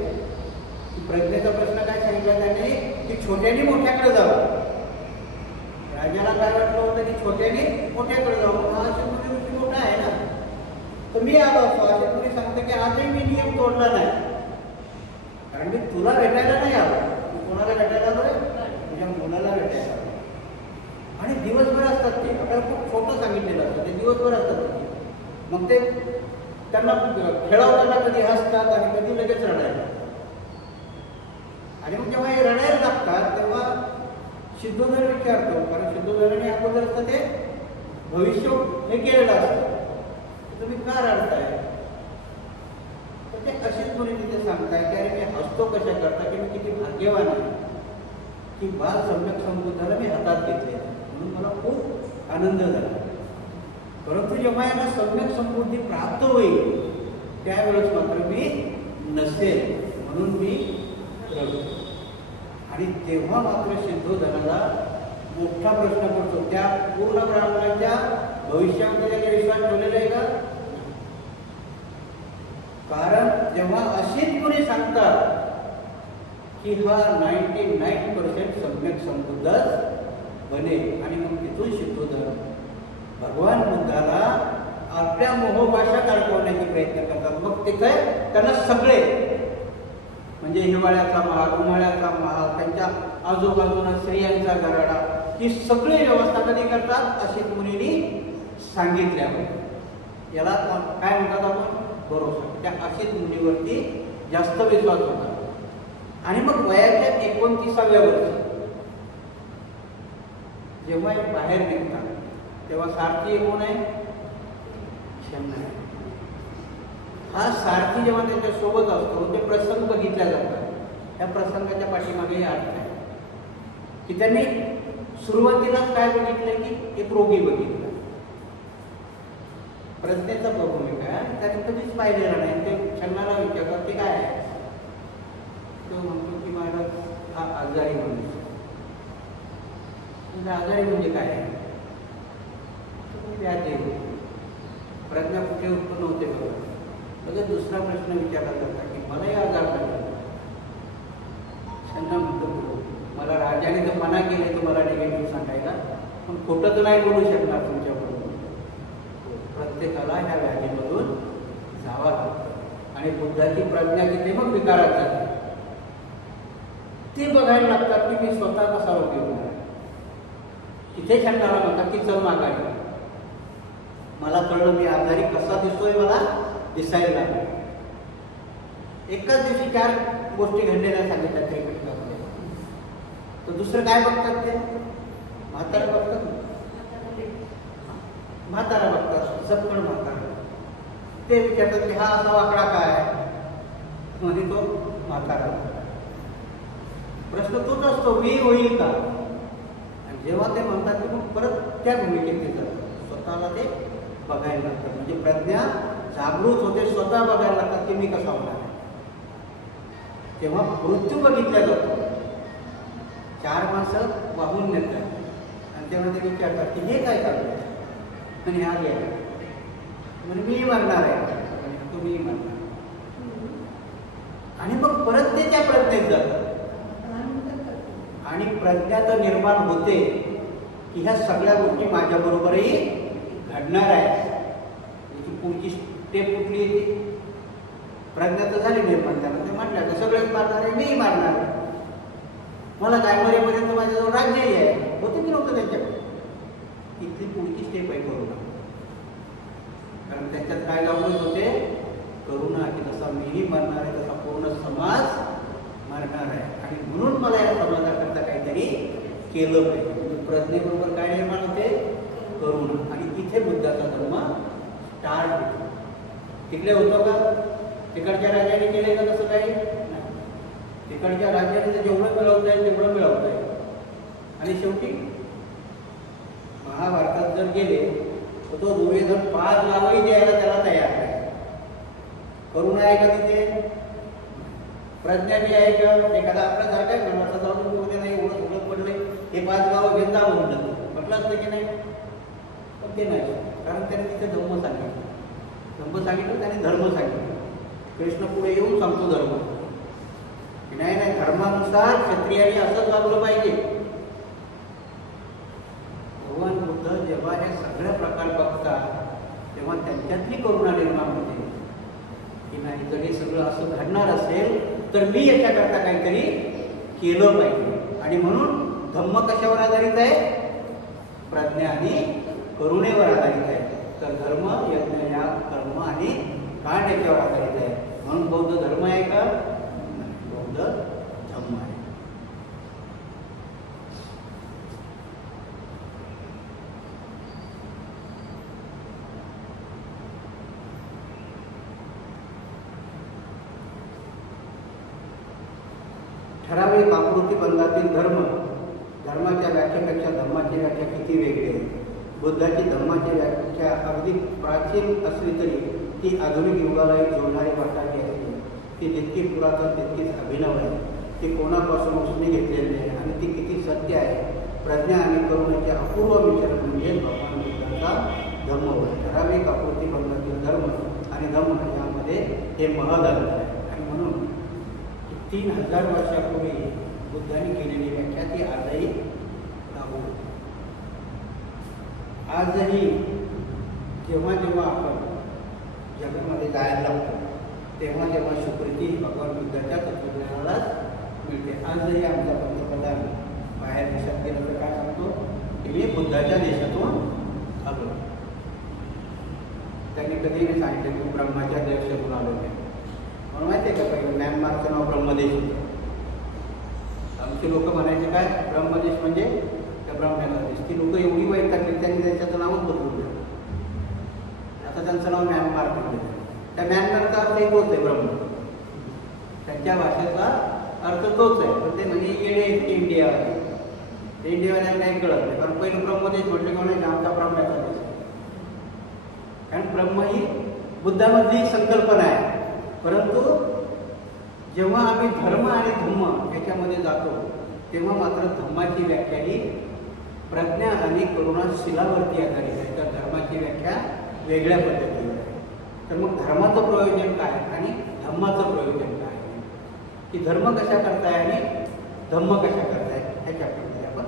की प्रज्ञेचा प्रश्न काय सांगितला त्याने की छोट्याने मोठ्याकडे जावं. राजाला काय वाटलं होतं की छोट्याने मोठ्याकडे जावं, हा अशी ऋषी मोठा आहे ना, तर मी आलो असतो. असे कोणी सांगतं की आजही मी नियम तोडला नाही, कारण मी तुला भेटायला नाही आलो. तू कोणाला भेटायला आलोय? तुझ्या मुलाला भेटायला आलो. आणि दिवसभर असतात ते, आपल्याला खूप छोटं सांगितलेलं असतं, ते दिवसभर असतात. मग ते त्यांना खेळवताना कधी हसतात आणि कधी लगेच रडायला. आणि मग जेव्हा हे रडायला लागतात तेव्हा सिद्धोधन विचारतो, कारण सिद्धोधनाने अगोदरच ते भविष्य हे केलेलं असतं, तुम्ही का रडताय? तर ते अशीच मुली तिथे सांगताय की अरे मी हसतो कशा करता की मी किती भाग्यवान आहे की बाल सम्यक संबुद्धाला मी हातात घेतले, म्हणून मला खूप आनंद झाला. परंतु जेव्हा यांना सम्यक संबुद्धी प्राप्त होईल त्यावेळेस मात्र मी नसेल, म्हणून मी रडतो. आणि तेव्हा मात्र सिद्धोधनाला मोठा प्रश्न पडतो, त्या पूर्ण ब्राह्मणाच्या भविष्यामध्ये त्याने विश्वास ठेवलेला आहे का? कारण जेव्हा अशीच मुली सांगतात की हा 99% सम्यक संबुद्धच बनेल, आणि मग तिथून सिद्धोधन भगवान बुद्धाला आपल्या मोहभाषा अडकवण्याचे प्रयत्न करतात. मग तिथे त्यांना सगळे म्हणजे हिवाळ्याचा महाल, उन्हाळ्याचा महाल, त्यांच्या आजूबाजूला स्त्रियांचा गराडा, ही सगळी व्यवस्था कधी करतात? अशीच मुनींनी सांगितल्यावर याला काय म्हणतात आपण? भरोसा. त्या अशीच मुनीवरती जास्त विश्वास होता. आणि मग वयाच्या 29व्या वर्षी जेव्हा बाहेर निघतात तेव्हा सारथी कोण आहे? शंभर. हा सारथी जेव्हा त्यांच्या सोबत असतो ते प्रसंग बघितल्या जातात. त्या प्रसंगाच्या पाठीमागे अर्थ आहे की त्यांनी सुरुवातीला काय बघितलं की एक रोगी बघितला, प्रज्ञेचा भूमिका आहे, त्याने कधीच पाहिलेला नाही. ते क्षणाला विचारतात ते काय आहे? तो म्हणतो की महाराज हा आजारी माणूस. आजारी म्हणजे काय आहे? व्याधी. प्रज्ञा कुठे उत्पन्न होते बघा. लगेच दुसरा प्रश्न विचारला जाता की मलाही आजार झाला. त्यांना म्हणतो मला राजाने जर मना केले तुम्हाला निगेटिव्ह सांगायला, पण खोटं तर नाही बोलू शकणार तुमच्याबरोबर. प्रत्येकाला ह्या व्याधीमधून जावं लागतं आणि बुद्धाची प्रज्ञा तिथे मग विकारात जाते. ते बघायला लागतात की मी स्वतः कसा रोगी होणार. तिथे छंदाला म्हणतात की चल मागायला. मला कळलं मी आजारी कसा दिसतोय, मला दिसायला लागलं. एकाच दिवशी 4 गोष्टी घडलेल्या सांगितल्या त्रिपिटकामध्ये. तर दुसरं काय बघतात ते? म्हातारा बघतात ना. म्हातारा बघतात, जपकड म्हातारा. ते विचारतात की हा असा वाकडा काय? म्हणजे तो म्हातारा. प्रश्न तोच असतो, मी होईल का? आणि जेव्हा ते म्हणतात की मग परत त्या भूमिकेत ते जातात, स्वतःला ते बघायला लागतात. म्हणजे प्रज्ञा जागृत होते, स्वतः बघायला लागतात की मी कसा होणार आहे. तेव्हा मृत्यू बघितला जातो. 4 माणसं वाहून नेतात आणि तेव्हा ते विचारतात की हे काय करतो? आणि हा गेला म्हणजे मी मरणार आहे, तुम्ही मरणार. आणि मग परत ते त्या प्रज्ञेत जातात आणि प्रज्ञा तर निर्माण होते की ह्या सगळ्या गोष्टी माझ्याबरोबरही घडणार आहे. याची पुढची स्टेप कुठली येते? प्रज्ञा तर झाली निर्माण, त्याला ते म्हटलं तर सगळेच मारणार आहे, मीही मारणार आहे. मला काय मरेपर्यंत माझ्याजवळ राज्यही आहे, होतं की नव्हतं त्यांच्याकडे. इथली पुढची स्टेप आहे करुणा. कारण त्याच्यात काय जागृत होते? करुणा, की जसा मीही मरणार आहे तसा पूर्ण समाज मरणार आहे आणि म्हणून मला या समाजाकरता काहीतरी केलं पाहिजे. म्हणजे प्रज्ञेबरोबर काय निर्माण होते? करुणा. आणि इथे बुद्धाचा धर्म स्टार्ट होतो. तिकडे होतो का? तिकडच्या राजाने केले का तसं काही नाही. तिकडच्या राजाने तर जेवढं मिळवता येईल तेवढं मिळवता येईल. आणि शेवटी महाभारतात जर गेले तर तो दुर्योधन 5 गावही द्यायला त्याला तयार आहे. करुणा आहे का तिथे? प्रज्ञा बी आहे का? एखादा आपला सारखा आहे म्हणून जाऊन बोलते नाही, एवढं थोडं पडलंय, हे 5 गावं घेता म्हणलं म्हटलं असतं की नाही? पण ते नाही, कारण त्याने तिथे धम्म सांगितलं. धम्म सांगितलं त्याने धर्म सांगितलं. कृष्ण पुढे येऊन सांगतो धर्म की नाही नाही, धर्मानुसार क्षत्रियांनी असंच वागलं पाहिजे. भगवान बुद्ध जेव्हा हे सगळे प्रकार बघतात तेव्हा त्यांच्यातली करुणा निर्माण होते की नाही, जर हे सगळं असं घडणार असेल तर मी याच्याकरता काहीतरी केलं पाहिजे. आणि म्हणून धम्म कशावर आधारित आहे? प्रज्ञा आणि करुणेवर आधारित आहे. तर धर्म, यज्ञ, याग, कर्म आणि कांड याच्यावर आधारित आहे. म्हणून बौद्ध धर्म आहे का? बौद्ध धम्म आहे. ठराविक आकृती बंधातील धर्म, धर्माच्या व्याख्येपेक्षा धम्माची व्याख्या किती वेगळी आहे. बुद्धाची धम्माची व्याख्या अगदी प्राचीन असली तरी ती आधुनिक युगालाही जोडणारी वाटाची असते. ती जितकी पुरातन तितकीच अभिनव आहे. ती कोणापासून उसने घेतलेली आहे आणि ती किती सत्य आहे. प्रज्ञा आणि करुणेचे अपूर्व मिश्रण म्हणजे भगवान बुद्धाचा धम्म होय. ठराविक आकृती बंधातील धर्म आणि धम्म यामध्ये हे महदंतर आहे. आणि म्हणून 3000 वर्षापूर्वी बुद्धांनी केलेली व्याख्या ती आजही लागू होती. आजही जेव्हा जेव्हा आपण जगामध्ये जायला लागतो तेव्हा जेव्हा सुकृती भगवान बुद्धाच्या तत्वज्ञानालाच मिळते. आजही आमचा पंतप्रधान बाहेर देशात गेलं तर काय सांगतो की मी बुद्धाच्या देशातून आलो. त्यांनी कधी नाही सांगितलं की ब्रह्माच्या देशातून आलो नाही. म्हणून माहिती आहे का, पहिलं म्यानमारचं नाव ब्रह्मदेश होतं. आमचे लोक म्हणायचे काय, ब्रह्मदेश म्हणजे त्या ब्रह्माचा देश. ती लोक एवढी वाईट टाकली त्यांनी त्याच्याचं नावच बदलून दिलं. आता त्यांचं नाव म्यानमार ठेवलं. त्या म्यानमारचा अर्थ तोच आहे, ब्रह्म. त्यांच्या भाषेचा अर्थ तोच आहे. पण ते म्हणजे येणे इंडिया आहे. ते इंडियावाल्यांना काही कळत नाही. कारण पहिलं ब्रह्मदेश म्हटलं की नाही आमचा ब्रह्माचा देश. कारण ब्रह्म ही बुद्धामधली संकल्पना आहे. परंतु जेव्हा आम्ही धर्म आणि धम्म याच्यामध्ये जातो तेव्हा मात्र धम्माची व्याख्या ही प्रज्ञा आणि करुणाशिलावरती आधारित आहे. तर धर्माची व्याख्या वेगळ्या पद्धतीने आहे. तर मग धर्माचं प्रयोजन काय आणि धम्माचं प्रयोजन काय, की धर्म कशा करताय आणि धम्म कशा करताय ह्याच्याप्रमाणे आपण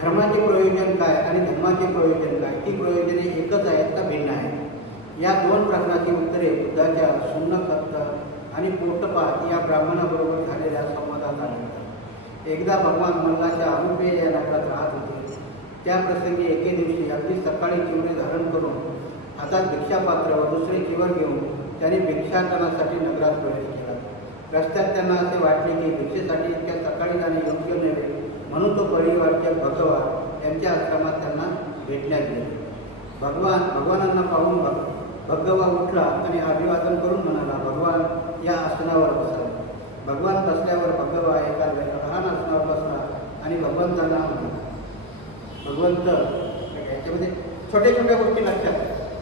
धर्माचे प्रयोजन काय आणि धम्माचे प्रयोजन काय, ती प्रयोजने एकच आहेत का भिन्न आहेत? या 2 प्रश्नाची उत्तरे बुद्धाच्या शून्यकर्ता आणि पोटपात या ब्राह्मणाबरोबर झालेल्या संवादात आढळतात. एकदा भगवान मल्लाच्या अनुपेय या नाटकात राहत होते. त्या प्रसंगी एके दिवशी अगदी सकाळी चिवणे धारण करून हातात भिक्षापात्र व दुसरे चिवर घेऊन त्याने भिक्षाटनासाठी नगरात प्रवेश केला. रस्त्यात त्यांना असे वाटले की भिक्षेसाठी इतक्या सकाळी जाणे योग्य नव्हे, म्हणून तो परिवारचे भगवान यांच्या आश्रमात त्यांना भेटण्यात गेले. भगवानांना पाहून भगवा उठला आणि अभिवादन करून म्हणाला, भगवान या आसनावर बसा. भगवान बसल्यावर भगवा एका लहान आसनावर बसला आणि भगवंतांना म्हणाला. भगवंत याच्यामध्ये छोट्या छोट्या गोष्टी लक्षात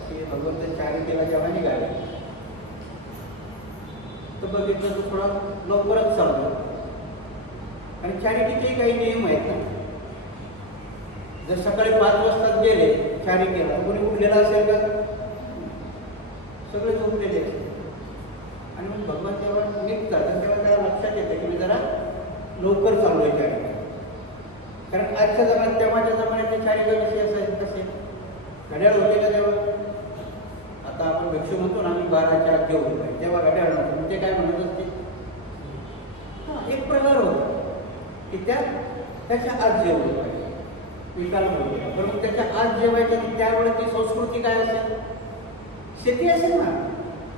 की भगवंत चॅरिटीला जेव्हा निघाले तर बघितलं तर थोडा लवकरच चालतो. आणि चॅरिटीचे काही नियम आहेत ना. जर सकाळी 5 वाजता गेले चॅरिटीला तर कोणी उठलेला असेल का? सगळे झोपलेले असेल. आणि मग भगवान जेव्हा निघतात तेव्हा त्याला लक्षात येतं की मी जरा लवकर चालू आहे चॅरिटी. कारण आजच्या जमान्यात तेव्हाच्या जमान्यात चॅरिटी कशी असायची कसे घड्याळ होते का तेव्हा? आता आपण भिक्षू म्हणतो ना, आम्ही 12च्या आत घेऊन तेव्हा घड्याळ नव्हतं. ते काय म्हणत असते, एक प्रकार होता की त्याच्या आत जेवलं पाहिजे विकायला बोलतो. पण मग त्याच्या आत जेवायचं त्यावेळेस ती संस्कृती काय असेल? शेती असेल ना.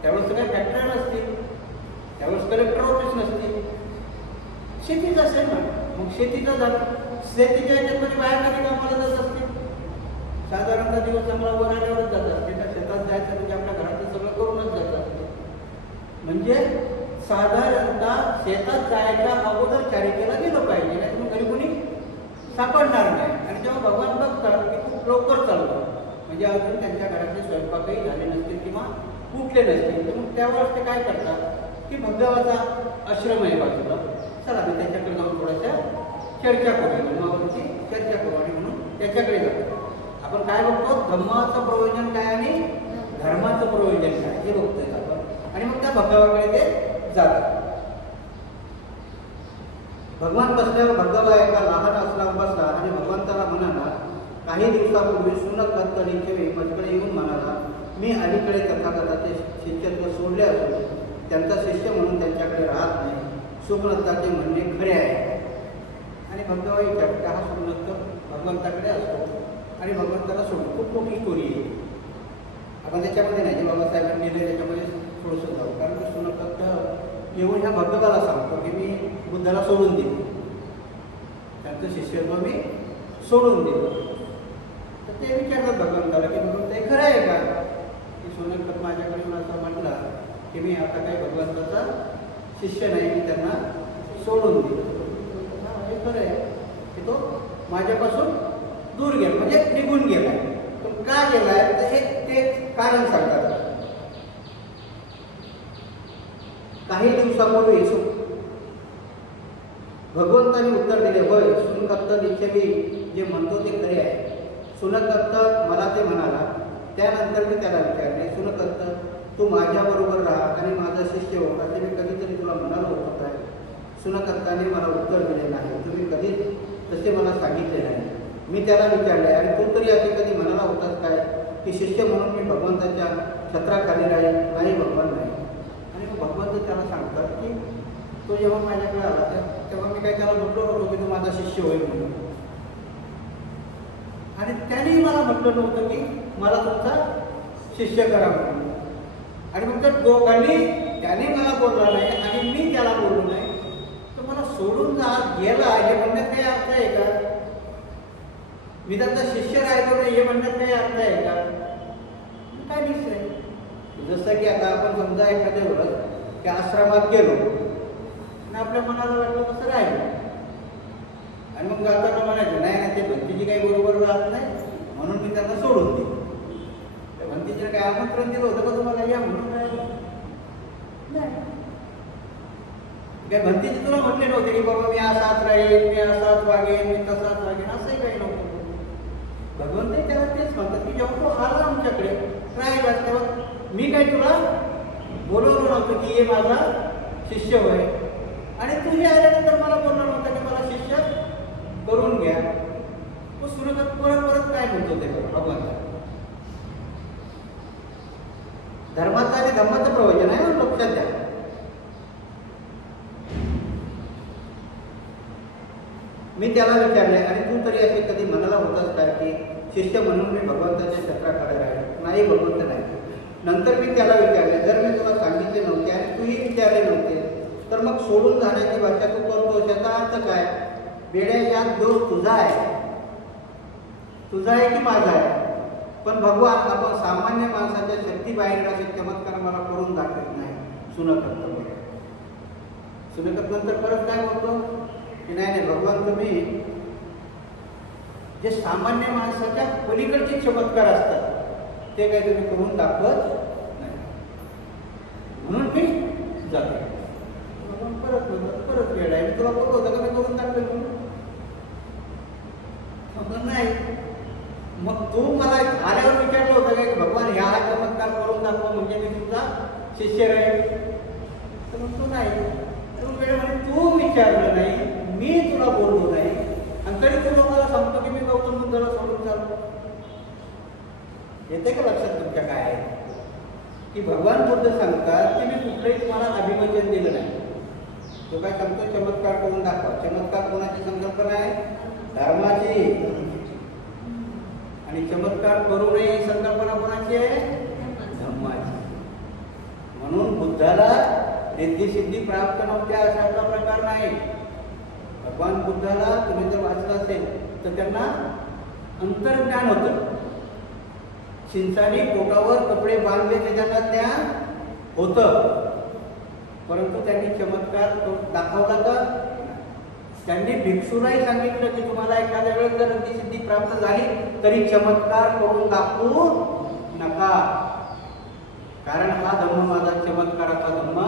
त्यावेळेस काय फॅक्टरी नसतील, त्यावेळेस कलेक्टर ऑफिस नसतील, शेतीच असेल ना. मग शेतीचं झालं. शेतीच्या याच्यामध्ये बाहेर कधी कामाला जात असतील. साधारणतः दिवस चांगला वर आल्यावरच जात असते. त्या शेतात जायचं म्हणजे आपल्या घरातलं सगळं करूनच जात असते. म्हणजे साधारणतः शेतात जायच्या अगोदर चॅरिटीला गेलं पाहिजे, नाही तुम्ही घरी कोणी सापडणार नाही. आणि जेव्हा भगवान बघतात की खूप लवकर चालतो म्हणजे अजून त्यांच्या घरातले स्वयंपाकही झाले नसतील किंवा उठले नसतील, तर मग त्यावेळेस ते काय करतात की भगवाचा आश्रम आहे बाजूला, चला मी त्याच्याकडे जाऊन थोड्याशा चर्चा करूया, धर्मावरती चर्चा करू. आणि म्हणून त्याच्याकडे जातो. आपण काय बघतो, धम्माचं प्रयोजन काय आणि धर्माचं प्रयोजन काय हे बघतोय आपण. आणि मग त्या भगवाकडे ते जातात. भगवान बसल्यावर भगवा एका लहान आसनावर बसला आणि भगवंताला म्हणाला, काही दिवसापूर्वी सुनक दत्तनीचे वेळी माझ्याकडे येऊन म्हणाला, मी अलीकडे तथागताचे शिष्यत्व सोडले असून त्यांचा शिष्य म्हणून त्यांच्याकडे राहत नाही. सुखदत्ताचे म्हणणे खरे आहे. आणि भगवा विचारते हा सुखदत्त भगवंताकडे असतो आणि भगवंताला सोडतो. खूप मोठी स्टोरी आहे. आपण त्याच्यामध्ये नाही जे बाबासाहेबांनी लिहिले त्याच्यामध्ये थोडंसं जाऊ. कारण की सुखदत्त येऊन ह्या भगवाला सांगतो की मी बुद्धाला सोडून दिले, त्यांचं शिष्यत्व मी सोडून दिलं. तर ते विचारतात भगवंताला की भगवंत हे खरं आहे का? की सोनकत माझ्याकडे येऊन असं म्हटला की मी आता काही भगवंताचा शिष्य नाही, मी त्यांना सोडून दिलं. हे खरं आहे की तो माझ्यापासून दूर गेला म्हणजे निघून गेला. पण का गेलाय तर हे ते कारण सांगतात. काही दिवसापूर्वी भगवंतांनी उत्तर दिले, होय सुनकत्त निश्चयी जे म्हणतो ते खरे आहे. सुनकत्त मला ते म्हणाला. त्यानंतर मी त्याला विचारले, सुनकत्त तू माझ्याबरोबर राहा आणि माझा शिष्य हो असे मी कधीतरी तुला म्हणालो होतो काय? सुनकत्ताने मला उत्तर दिले नाही. तुम्ही कधीच तसे मला सांगितले नाही. मी त्याला विचारले, आणि तू तरी असे कधी म्हणाला होतास काय की शिष्य म्हणून मी भगवंताच्या छत्राखाली राहील? नाही भगवान नाही. आणि मग भगवंत त्याला सांगतात की तो जेव्हा माझ्याकडे आला तेव्हा मी काही त्याला म्हटलो नव्हतो की तू माझा शिष्य होईल म्हणून. आणि त्यानेही मला म्हटलं नव्हतं की मला तुमचा शिष्य करा म्हणून. आणि मग तर दोघांनी त्याने मला बोलला नाही आणि मी त्याला बोललो नाही, तर मला सोडून गेला हे म्हणण्यात काही अर्थ आहे का? मी त्यांचा शिष्य राहिलो नाही हे म्हणण्यात काही अर्थ आहे का? काय निश्चय. जसं की आता आपण समजा एखाद्या वेळेस त्या आश्रमात गेलो आणि आपल्या मनाला वाटलं कसं राहिलं आणि मग जाताना म्हणायचं नाही ना ते भक्तीची काही बरोबर राहत नाही म्हणून मी त्यांना सोडून दिलं. त्या भक्तीचे काही आमंत्रण दिलं होतं का तुम्हाला या म्हणून राहिलं नाही. काय भक्तीची तुला म्हटले नव्हते की बाबा मी असाच राहील, मी असाच वागेन, मी तसाच वागेन, असंही काही नव्हतं. भगवंतही त्याला तेच म्हणतात की जेव्हा तो आला आमच्याकडे राहिला तेव्हा मी काही तुला बोलवलं नव्हतं की हे माझा शिष्य होय, आणि तुझे आल्यानंतर मला बोललं नव्हतं की मला शिष्य करून घ्या. तो सुनकत परत परत काय म्हणतो ते भगवंत. धर्माचं आणि धम्माचं प्रवचन आहे ना, लक्षात द्या. मी त्याला विचारले, आणि तू तरी असे कधी म्हणाला होतास काय की शिष्य म्हणून मी भगवंताच्या छत्राकडे राहील? नाही भगवंत नाही. नंतर मी त्याला विचारले, जर मी तुला सांगितले नव्हते आणि तूही विचारले नव्हते तर मग सोडून जाण्याची भाषा तू करतो, त्याचा अर्थ काय? बेड्या यात दोष तुझा आहे, तुझा आहे की माझा आहे? पण भगवान आपण सामान्य माणसाच्या शक्ती बाहेर असे चमत्कार मला करून दाखवत नाही. सुनकत नंतर परत काय बोलतो की नाही नाही भगवान तुम्ही जे सामान्य माणसाच्या पलीकडचे चमत्कार असतात ते काही तुम्ही करून दाखवत नाही, म्हणून मी जाते. भगवान परत वेळ आहे, मी तुला बोललो होतं का मी करून दाखवेल म्हणून? नाही. मग तू मला आल्यावर विचारलं होतं काय की भगवान ह्या चमत्कार करून दाखवा म्हणजे मी तुमचा शिष्य राहील? तर म्हणतो नाही. तू विचारलं नाही, मी तुला बोललो नाही, आणि तरी तू लोकांना सांगतो की मी गौतम बुद्धाला सोडून चालतो. येते का लक्षात तुमच्या काय आहे की भगवान बुद्ध सांगतात की मी कुठलंही तुम्हाला अभिवचन दिलं नाही. तो काय सांगतो? चमत्कार करून दाखवा. चमत्कार कोणाची संकल्पना आहे? धर्माची. आणि चमत्कार करू नये ही संकल्पना कोणाची आहे? धर्माची. म्हणून बुद्धाला रिद्धी सिद्धी प्राप्त नव्हत्या अशातला प्रकार नाही. भगवान बुद्धाला तुम्ही जर वाचलं असेल तर त्यांना अंतर्ज्ञान होतं. चिंचानी पोटावर कपडे बांधले त्यांना ज्ञान होतं, परंतु त्यांनी चमत्कार दाखवला का? त्यांनी भिक्षूलाही सांगितलं की तुम्हाला एखाद्या वेळेस जर रिद्धी सिद्धी प्राप्त झाली तरी चमत्कार करून दाखवू नका, कारण हा धर्म माझा चमत्काराचा धर्म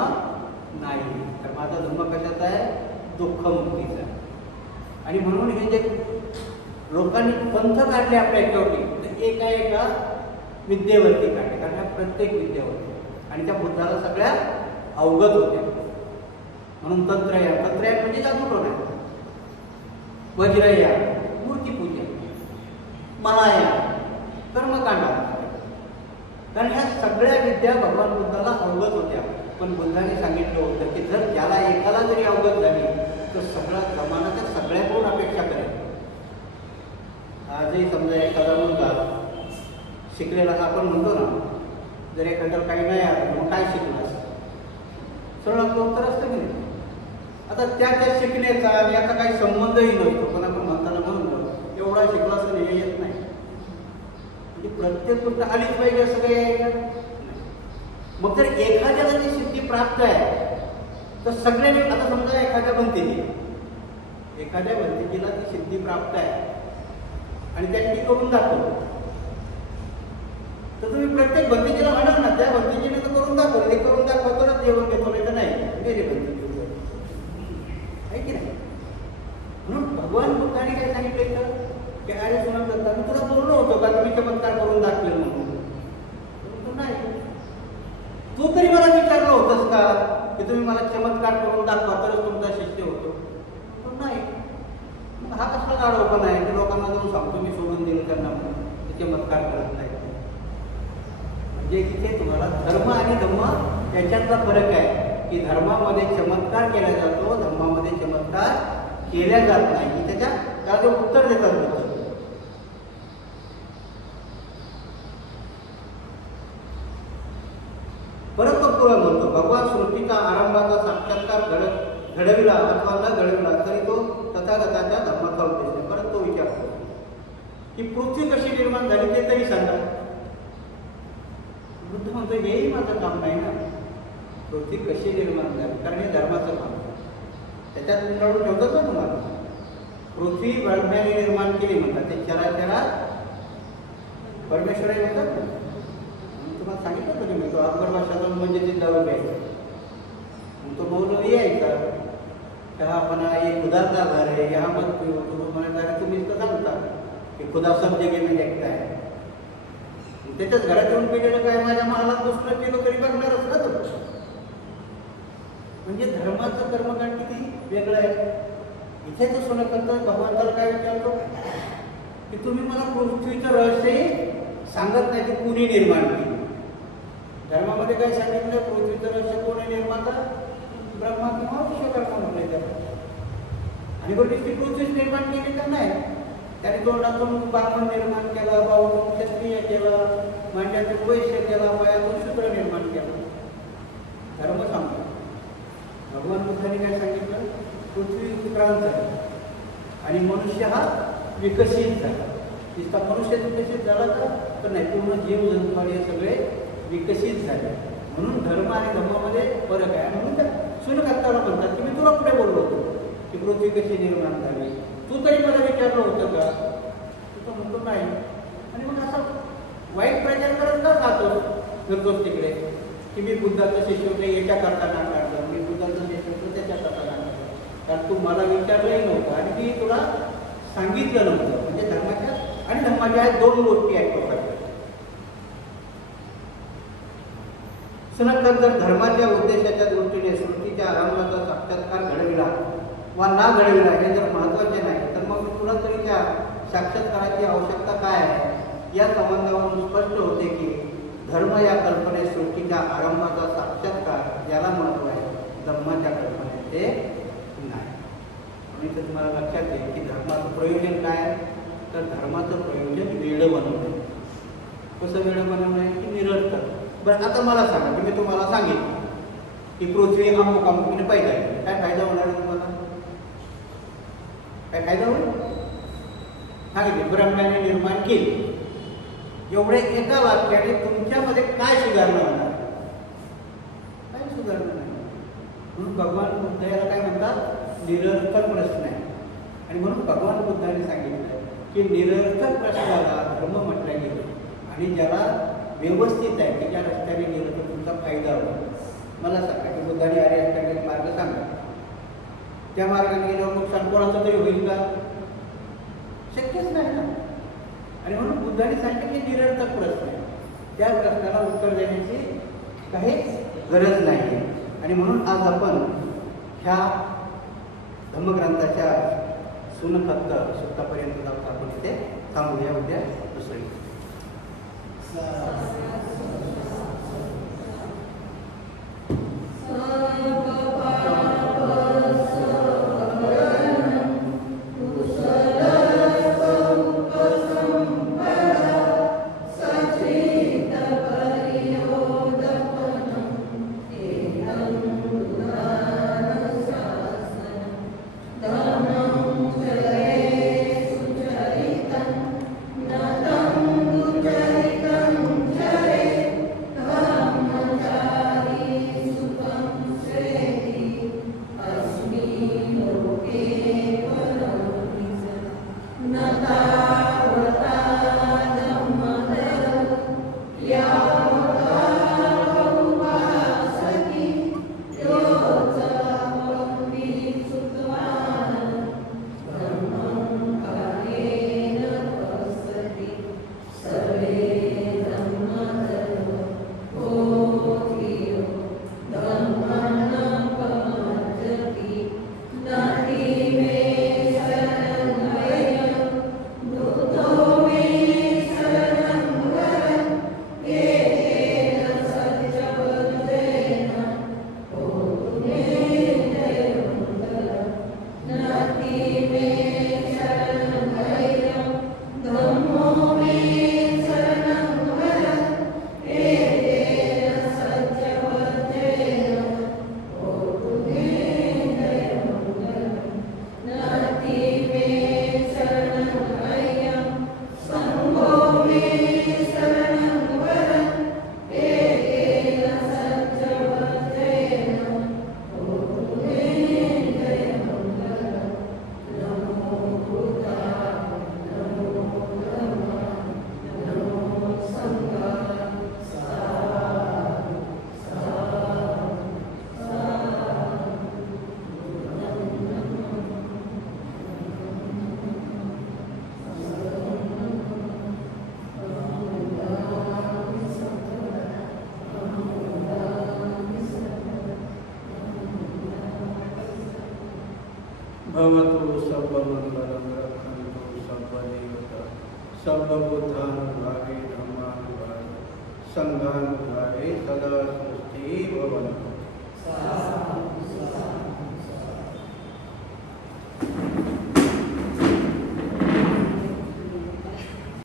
नाही, तर माझा धर्म कशाचा आहे? दुःखमुक्तीचा. आणि म्हणून हे जे लोकांनी पंथ काढले आपल्या याच्यावरती, तर एका विद्येवरती काढले, कारण ह्या प्रत्येक विद्येवरती, आणि त्या बुद्धाला सगळ्या अवगत होत्या. म्हणून तंत्रयान म्हणजे जादूटोणा, वज्रयान मूर्तीपूजा, महायान, कर्मकांड, कारण ह्या सगळ्या विद्या भगवान बुद्धाला अवगत होत्या. पण बुद्धाने सांगितलं होतं की जर ज्याला एकाला जरी अवगत झाली तर सगळा जमाना त्या सगळ्याकडून अपेक्षा करेल. आजही समजा एखादा मुलगा शिकलेला आपण म्हणतो ना, जर एखाद्याला काही नाही आलं मग काय शिकलास, सरळ आपलं उत्तर असतं की नाही. आता त्या शिकण्याचा आणि याचा काही संबंधही नसतो, पण आपण म्हणताना म्हणून एवढा शिकला असं हे येत नाही. म्हणजे प्रत्येक गोष्ट आलीच पाहिजे असं काही आहे का? मग जर एखाद्याला जी सिद्धी प्राप्त आहे तर सगळ्यांनी, आता समजा एखाद्या भंतीजीला ती सिद्धी प्राप्त आहे आणि त्यांनी करून दाखवलं, तर तुम्ही प्रत्येक भंतीजीला म्हणाल ना त्या भंतीजीने तर करून दाखवलं, ते करून दाखवतो ना जेवण घेतो, नाही तर नाही गेले भंतीजी आहे की नाही. म्हणून भगवान बुद्धाने काय सांगितलं की अरे तुला मी तुला बोललो होतो का तुम्ही चमत्कार करून दाखवेल म्हणून? नाही. तू तरी मला विचारलं होतंस का की तुम्ही मला चमत्कार करून दाखवा तरच तुमचा शिष्य होतो? नाही. मग हा कसला गाढवपणा आहे की लोकांना जाऊन सांगतो मी सोडून दिलं त्यांना म्हणून चमत्कार करत नाही. म्हणजे इथे तुम्हाला धर्म आणि धम्म याच्यातला फरक आहे की धर्मामध्ये चमत्कार केला जातो, धर्मामध्ये चमत्कार केल्या जात नाही. त्याच्या उत्तर देतात बुद्ध. परत तो पुढे म्हणतो भगवान सृष्टीचा आरंभाचा साक्षात्कार घडविला अथवा न घडविला तरी तो तथागताच्या धर्माचा उद्देश आहे. परत तो विचारतो की पृथ्वी कशी निर्माण झाली ते तरी सांगा. बुद्ध म्हणतो हेही माझं काम नाही ना, पृथ्वी कशी निर्माण झाली, कारण हे धर्माचं काम. त्याच्यात गुंडाळून ठेवतात ना तुम्हाला. पृथ्वी ब्रह्म्याने निर्माण केली म्हणतात, ते चराचरात परमेश्वराने म्हणतात ना. तुम्हाला सांगितलं तरी मी तो अफगाण भाषा म्हणजे ते दारू प्यायचा, तो मौलवी यायचा, कहापना ये खुदा का घर है यहाँ मत पियो, तो म्हणायचा तुम्ही इतकं सांगता की खुदा सब जगे में देखता है. त्याच्याच घरात येऊन पिलेलं काय माझ्या महालात दुसरं केलं तरी बघणारच ना तो. म्हणजे धर्माचं कर्मकांड किती वेगळं आहे. इथे तो सोनं करतो भगवंताला काय विचारतो की तुम्ही मला पृथ्वीचं रहस्यही सांगत नाही की कुणी निर्माण केली. धर्मामध्ये काय सांगितलं? पृथ्वीचं रहस्य कोणी निर्माता? ब्रह्मा किंवा विश्वकर्मा म्हटलंय त्याला. आणि बरं ती पृथ्वीच निर्माण केली तर नाही, त्याने तोंडातून ब्राह्मण निर्माण केला, बाहूतून क्षत्रिय केला, मांड्यातून वैश्य केला, पायातून शूद्र निर्माण केला. धर्म सांगतो. भगवान बुद्ध महाराजांनी काय सांगितलं, पृथ्वी उत्क्रांत झाली आणि मनुष्य हा विकसित झाला. नुसता मनुष्य विकसित झाला तर नाही, पूर्ण जीव जंतू हे सगळे विकसित झाले. म्हणून धर्म आणि धर्मामध्ये फरक आहे. म्हणून त्या सूर्यकांताला म्हणतात की मी तुला पुढे बोललो होतो की पृथ्वी कशी निर्माण झाली, तू तरी मला विचारलं होतं का? तू तर म्हणतो नाही. आणि मग असा वाईट प्रचार करत का फिरतोस तिकडे की मी बुद्धाचं शिष्य होते याच्या करताना काढलं, मी बुद्धाचं शिष्य होतो त्याच्या करताना काढलं, कारण तू मला विचारलंही नव्हतं आणि मी तुला सांगितलं नव्हतं. म्हणजे धर्माच्या आणि धर्माच्या आहेत दोन गोष्टी आहेत लोकांच्या. सनकात जर धर्माच्या उद्देशाच्या दृष्टीने स्मृतीच्या आरंभाचा साक्षात्कार घडविला वा ना घडविला हे जर महत्त्वाचे नाही, तर मग तुला तरी त्या साक्षात्काराची आवश्यकता काय आहे? या संबंधावरून स्पष्ट होते की धर्म या कल्पनेत सृष्टीच्या आरंभाचा साक्षात्कार याला महत्त्व आहे, धर्माच्या कल्पनेत ते नाही. म्हणून तर तुम्हाला लक्षात येईल की धर्माचं प्रयोजन काय आहे, तर धर्माचं प्रयोजन वेळ बनवणे. कसं वेळ बनवणे की निरर्थक. बरं आता मला सांगा की मी तुम्हाला सांगितलं की पृथ्वी अमुक अमुकीने पैदा आहे, काय फायदा होणार आहे तुम्हाला? काय फायदा होईल? सांगितले ब्रह्माने निर्माण केली, एवढे एका वाक्याने तुमच्यामध्ये काय सुधारणा होणार? काय सुधारणा नाही. म्हणून भगवान बुद्ध याला काय म्हणतात, निरर्थक प्रश्न आहे. आणि म्हणून भगवान बुद्धाने सांगितलं की निरर्थक प्रश्नाला धर्म म्हटलं गेलं आणि ज्याला व्यवस्थित आहे की ज्या रस्त्याने गेलं तर तुमचा फायदा होईल. मला सांगा की बुद्धाने आर्य अष्टांगिक मार्ग सांगा, त्या मार्गाने गेल्यावर नुकसान कोणाचं तरी होईल का? शक्यच नाही ना. आणि म्हणून बुद्धाने सांगितलं की निरर्थक प्रश्न आहे, त्या प्रश्नाला उत्तर देण्याची काही गरज नाही. आणि म्हणून आज आपण ह्या धम्मग्रंथाच्या सुनखत्त सुद्धापर्यंत जाऊन आपण इथे थांबूया. उद्या दुसरी भवतु सर्वमंगलं रक्षन्तु सर्वदेवता सर्वबुद्धानुभावे धम्मानुभावे संघानुभावे सदा